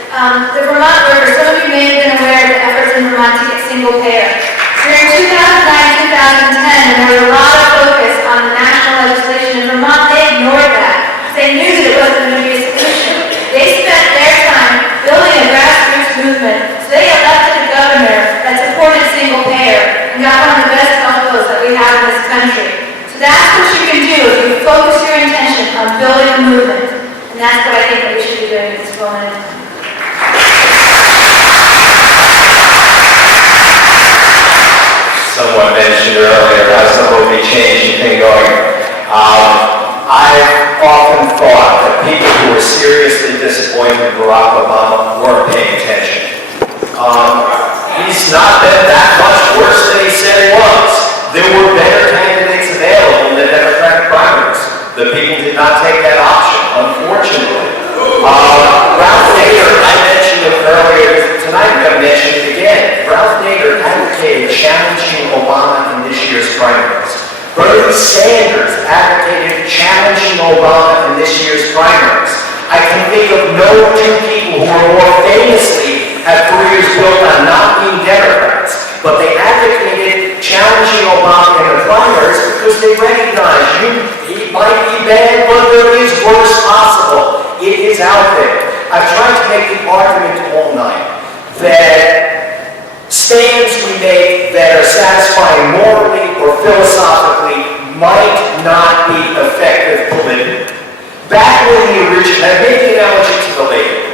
the Vermont workers, some of you may have been aware of the efforts in Vermont to get single payer. During 2009-2010, and there was a lot of focus on the national legislation in Vermont, they ignored that. They knew that it wasn't going to be a solution. They spent their time building a grassroots movement, so they elected a governor that supported single payer and got one of the best health bills that we have in this country. So that's what you can do if you focus your intention on building a movement. And that's what I think that we should be doing at this moment. Someone mentioned earlier how some will be changing thing going. I've often thought that people who were seriously disappointed in Barack Obama weren't paying attention. He's not been that much worse than he said he was. There were better candidates available in the Democratic primaries. The people did not take that option, unfortunately. Ralph Nader, I mentioned it earlier tonight, I'm going to mention it again. Ralph Nader advocated challenging Obama in this year's primaries. Bernie Sanders advocated challenging Obama in this year's primaries. I can think of no two people who are more famously have careers built on not being Democrats, but they advocated challenging Obama in the primaries because they recognize he might be bad, but there is worse possible. It is out there. I've tried to make the argument all night that stands we make that are satisfying morally or philosophically might not be effective politically. Back when the original, I made the analogy to the labor.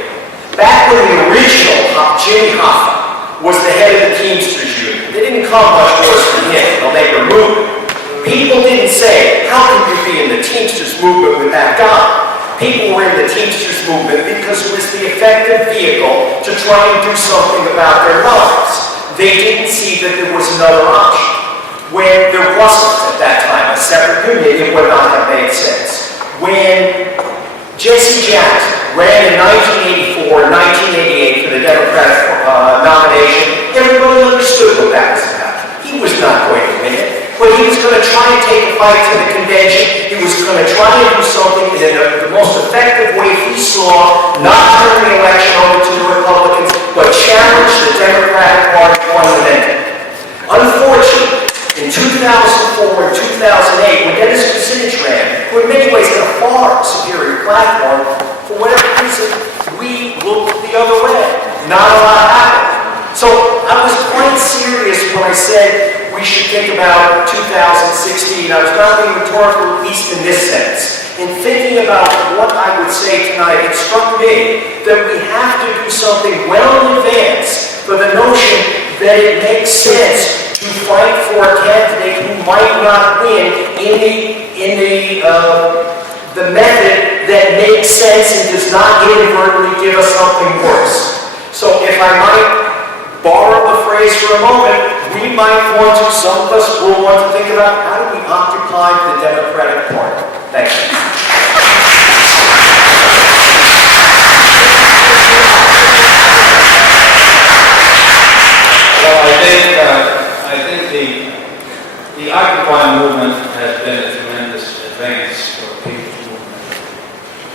Back when the original Jimmy Hoffa was the head of the Teamsters Union, they didn't come much worse than him, the labor movement. People didn't say, how can you be in the Teamsters movement with that guy? People were in the Teamsters movement because it was the effective vehicle to try and do something about their lives. They didn't see that there was another option. When there wasn't at that time a separate union, it would not have made sense. When Jesse Jackson ran in 1984, 1988 for the Democratic nomination, everybody understood what that was about. He was not going to win it. But he was going to try and take a fight to the convention. He was going to try and do something in the most effective way he saw, not turn the election over to the Republicans, but challenge the Democratic Party fundamentally. Unfortunately, in 2004 and 2008, when Dennis Kucinich ran, who in many ways had a far superior platform, for whatever reason, we looked the other way. Not a lot happened. So I was quite serious when I said we should think about 2016. I was not being rhetorical, at least in this sense. In thinking about what I would say tonight, it struck me that we have to do something well in advance for the notion that it makes sense to fight for a candidate who might not win in the method that makes sense and does not inadvertently give us something worse. So if I might borrow the phrase for a moment, we might want to, some of us will want to think about how do we occupy the Democratic Party. Thank you. Well, I think the Occupy movement has been a tremendous advance for the people's movement.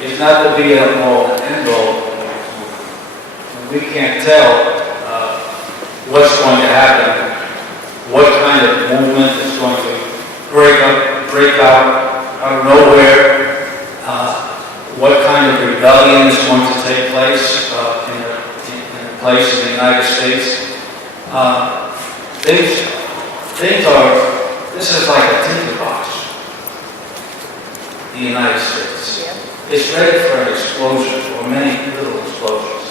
It's not the be-all and end-all of the people's movement. We can't tell what's going to happen, what kind of movement is going to break out take place in a place in the United States. This is like a tinderbox, the United States. It's ready for an explosion, or many little explosions.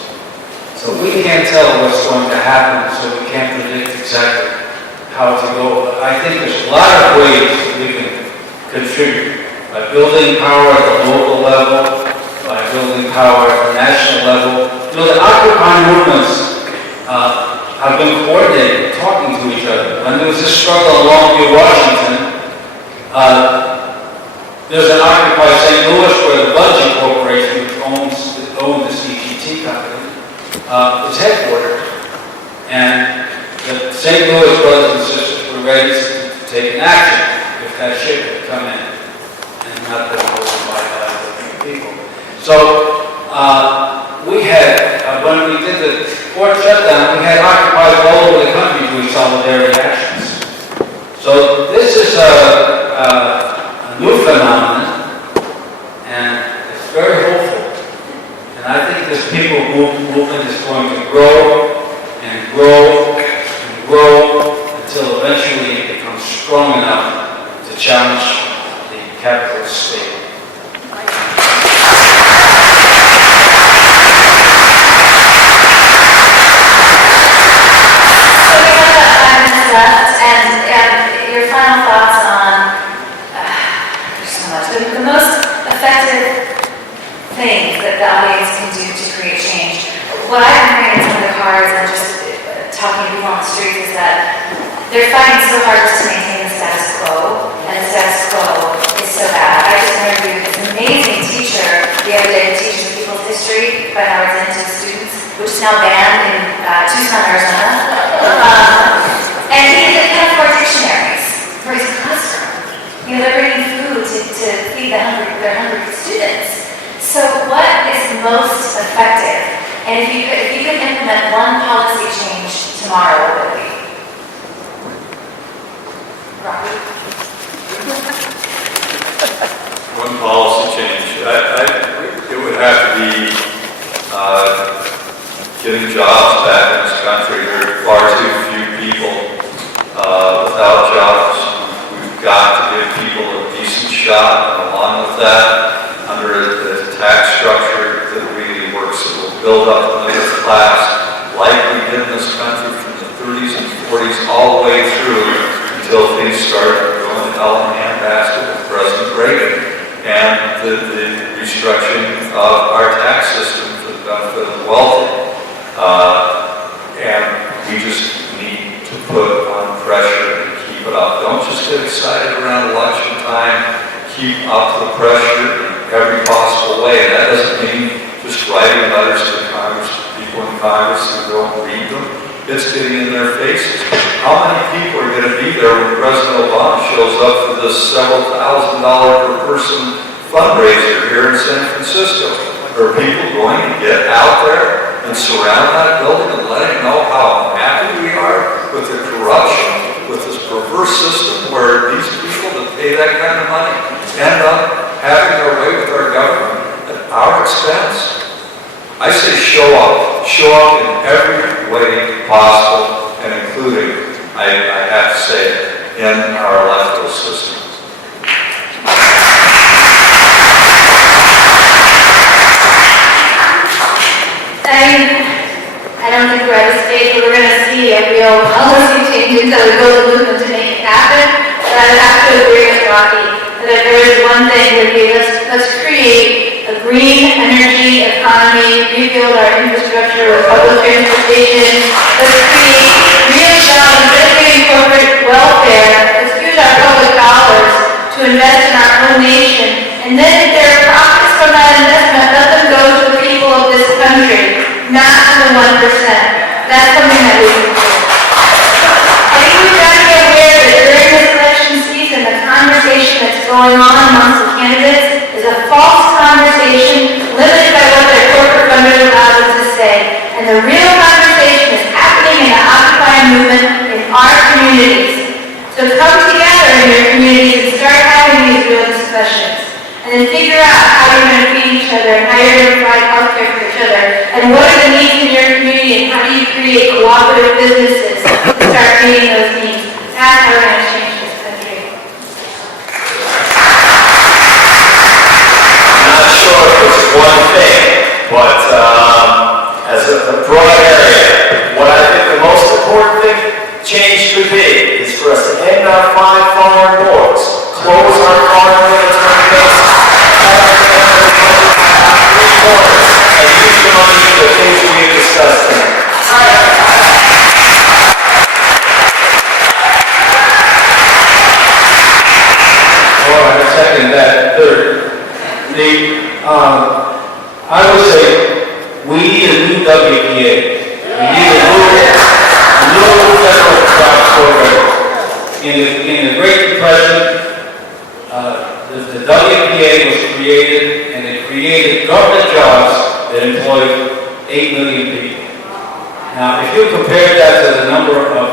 So we can't tell what's going to happen, so we can't predict exactly how to go. I think there's a lot of ways that we can contribute by building power at the local level, by building power at the national level. The Occupy movements have been coordinated, talking to each other. When there was this struggle in Longview, Washington, there's an Occupy St. Louis where the Budget Corporation, which owns this EGT company, is headquartered. And the St. Louis brothers and sisters were ready to take an action if that ship would come in and not been hosted by people. So we had, when we did the port shutdown, we had occupiers all over the country doing solidarity actions. So this is a new phenomenon, and it's very hopeful. And I think this people movement is going to grow and grow and grow until eventually it becomes strong enough to challenge the capitalist state. The most effective things that the audience can do to create change. What I've been hearing in some of the cards and just talking to people on the streets is that they're fighting so hard just to maintain the status quo, and the status quo is so bad. I just interviewed this amazing teacher the other day who teaches people's history by Howard Zinn to students, which is now banned in Tucson, Arizona. And he can't afford dictionaries for his classroom. You know, they're bringing food to feed their hungry students. So what is most effective? And if you could implement one policy change tomorrow, what would it be? Rocky? One policy change. It would have to be getting jobs back in this country. There are far too few people without jobs. We've got to give people a decent shot, and along with that, under a tax structure that really works, it will build up the middle class like we did in this country from the 30s and 40s all the way through until things started going to hell in a handbasket with President Reagan and the restructuring of our tax system for the benefit of the wealthy. And we just need to put on pressure and keep it up. Don't just get excited around election time. Keep up the pressure in every possible way. And that doesn't mean just writing letters to Congress, people in Congress who don't read them. It's getting in their faces. How many people are going to be there when President Obama shows up for this several $1,000 per person fundraiser here in San Francisco? Are people going to get out there and surround that building and let him know how happy we are with the corruption, with this perverse system where these people that pay that kind of money end up having their way with our government at our expense? I say show up in every way possible, and including, I have to say, in our electoral system. I don't think we're at a stage where we're going to see a real policy change until we build a movement to make it happen. But I would have to agree with Rocky that if there is one thing would be let's create a green energy economy, rebuild our infrastructure with public transportation, let's create real jobs, let's create corporate welfare, let's use our public dollars to invest in our own nation, and then if there are profits from that investment, let them go to the people of this country, not to the 1%. That's something that we can do. I think we've got to get aware that during this election season, the conversation that's going on amongst the candidates is a false conversation limited by what their corporate funders allow them to say. And the real conversation is happening in the Occupy movement in our communities. So come together in your communities and start having these real discussions. And then figure out how you're going to feed each other and how you're going to provide health care for each other. And what are the needs in your community, and how do you create cooperative businesses to start meeting those needs? That's how we're going to change this country. I'm not sure if it's one thing, but as a broad area, what I think the most important thing change could be is for us to end our 5 foreign wars, close our foreign military bases, and use the money for the things we have discussed tonight. Well, I second that. Third, I would say we need a new WPA. We need a new federal jobs program. In the Great Depression, the WPA was created, and it created government jobs that employed 8 million people. Now, if you compare that to the number of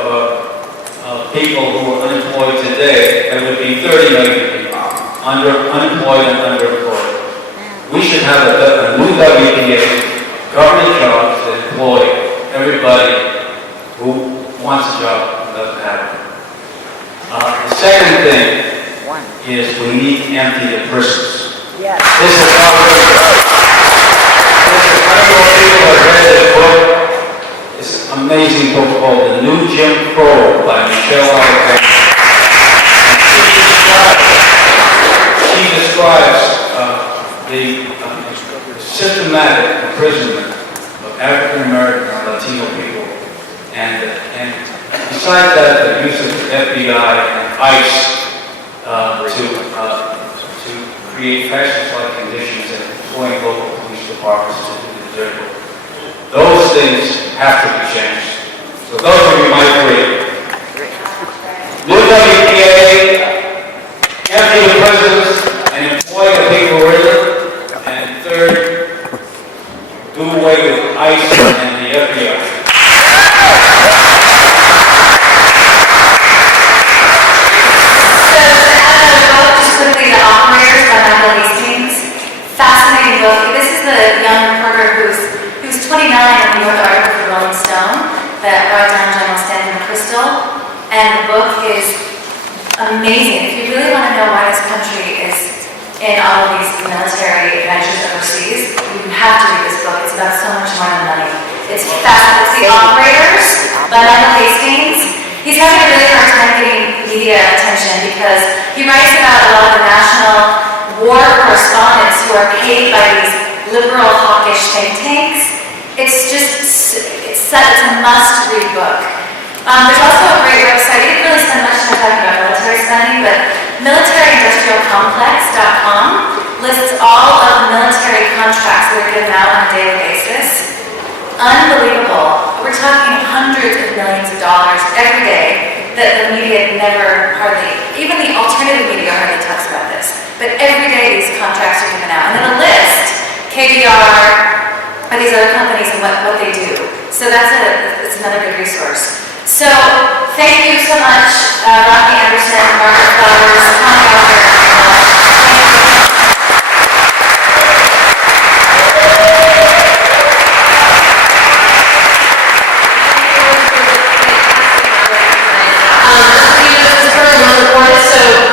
people who are unemployed today, it would be 30 million people, unemployed and underemployed. We should have a new WPA, government jobs that employ everybody who wants a job and doesn't have it. The second thing is we need to empty the prisons. Yes. This is how people have read this book. It's an amazing book called The New Jim Crow by Michelle Alexander. She describes the systematic imprisonment of African American and Latino people, and besides that, the use of the FBI and ICE to create fascist-like conditions and employing local police departments to do the dirty work. Those things have to be changed. So those would be my 3. New WPA, empty the prisons and employ the people who are in it. And third, do away with ICE and the FBI. The Operators by Michael Hastings. Fascinating book. This is the young reporter who's 29 when he wrote the article for Rolling Stone that brought down General Stanley McChrystal. And the book is amazing. If you really want to know why this country is in all of these military adventures overseas, you have to read this book. It's about so much more than money. It's fascinating. It's The Operators by Michael Hastings. He's having a really hard time getting media attention because he writes about a lot of the national war correspondents who are paid by these liberal, hawkish think tanks. It's a must-read book. There's also a great website. We didn't really spend much time talking about military spending, but militaryindustrialcomplex.com lists all of the military contracts that are given out on a daily basis. Unbelievable. We're talking hundreds of millions of dollars every day that the media never even the alternative media hardly talks about this. But every day these contracts are given out. And then a list, KBR, or these other companies and what they do. So it's another good resource. So thank you so much, Rocky Anderson, Margaret Flowers, Tom Gallagher.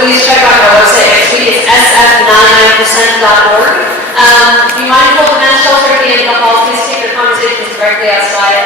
Please check out our website next week. It's sf99percent.org. Be mindful of the men's shelter at the end of the hall. Please take your conversations directly outside.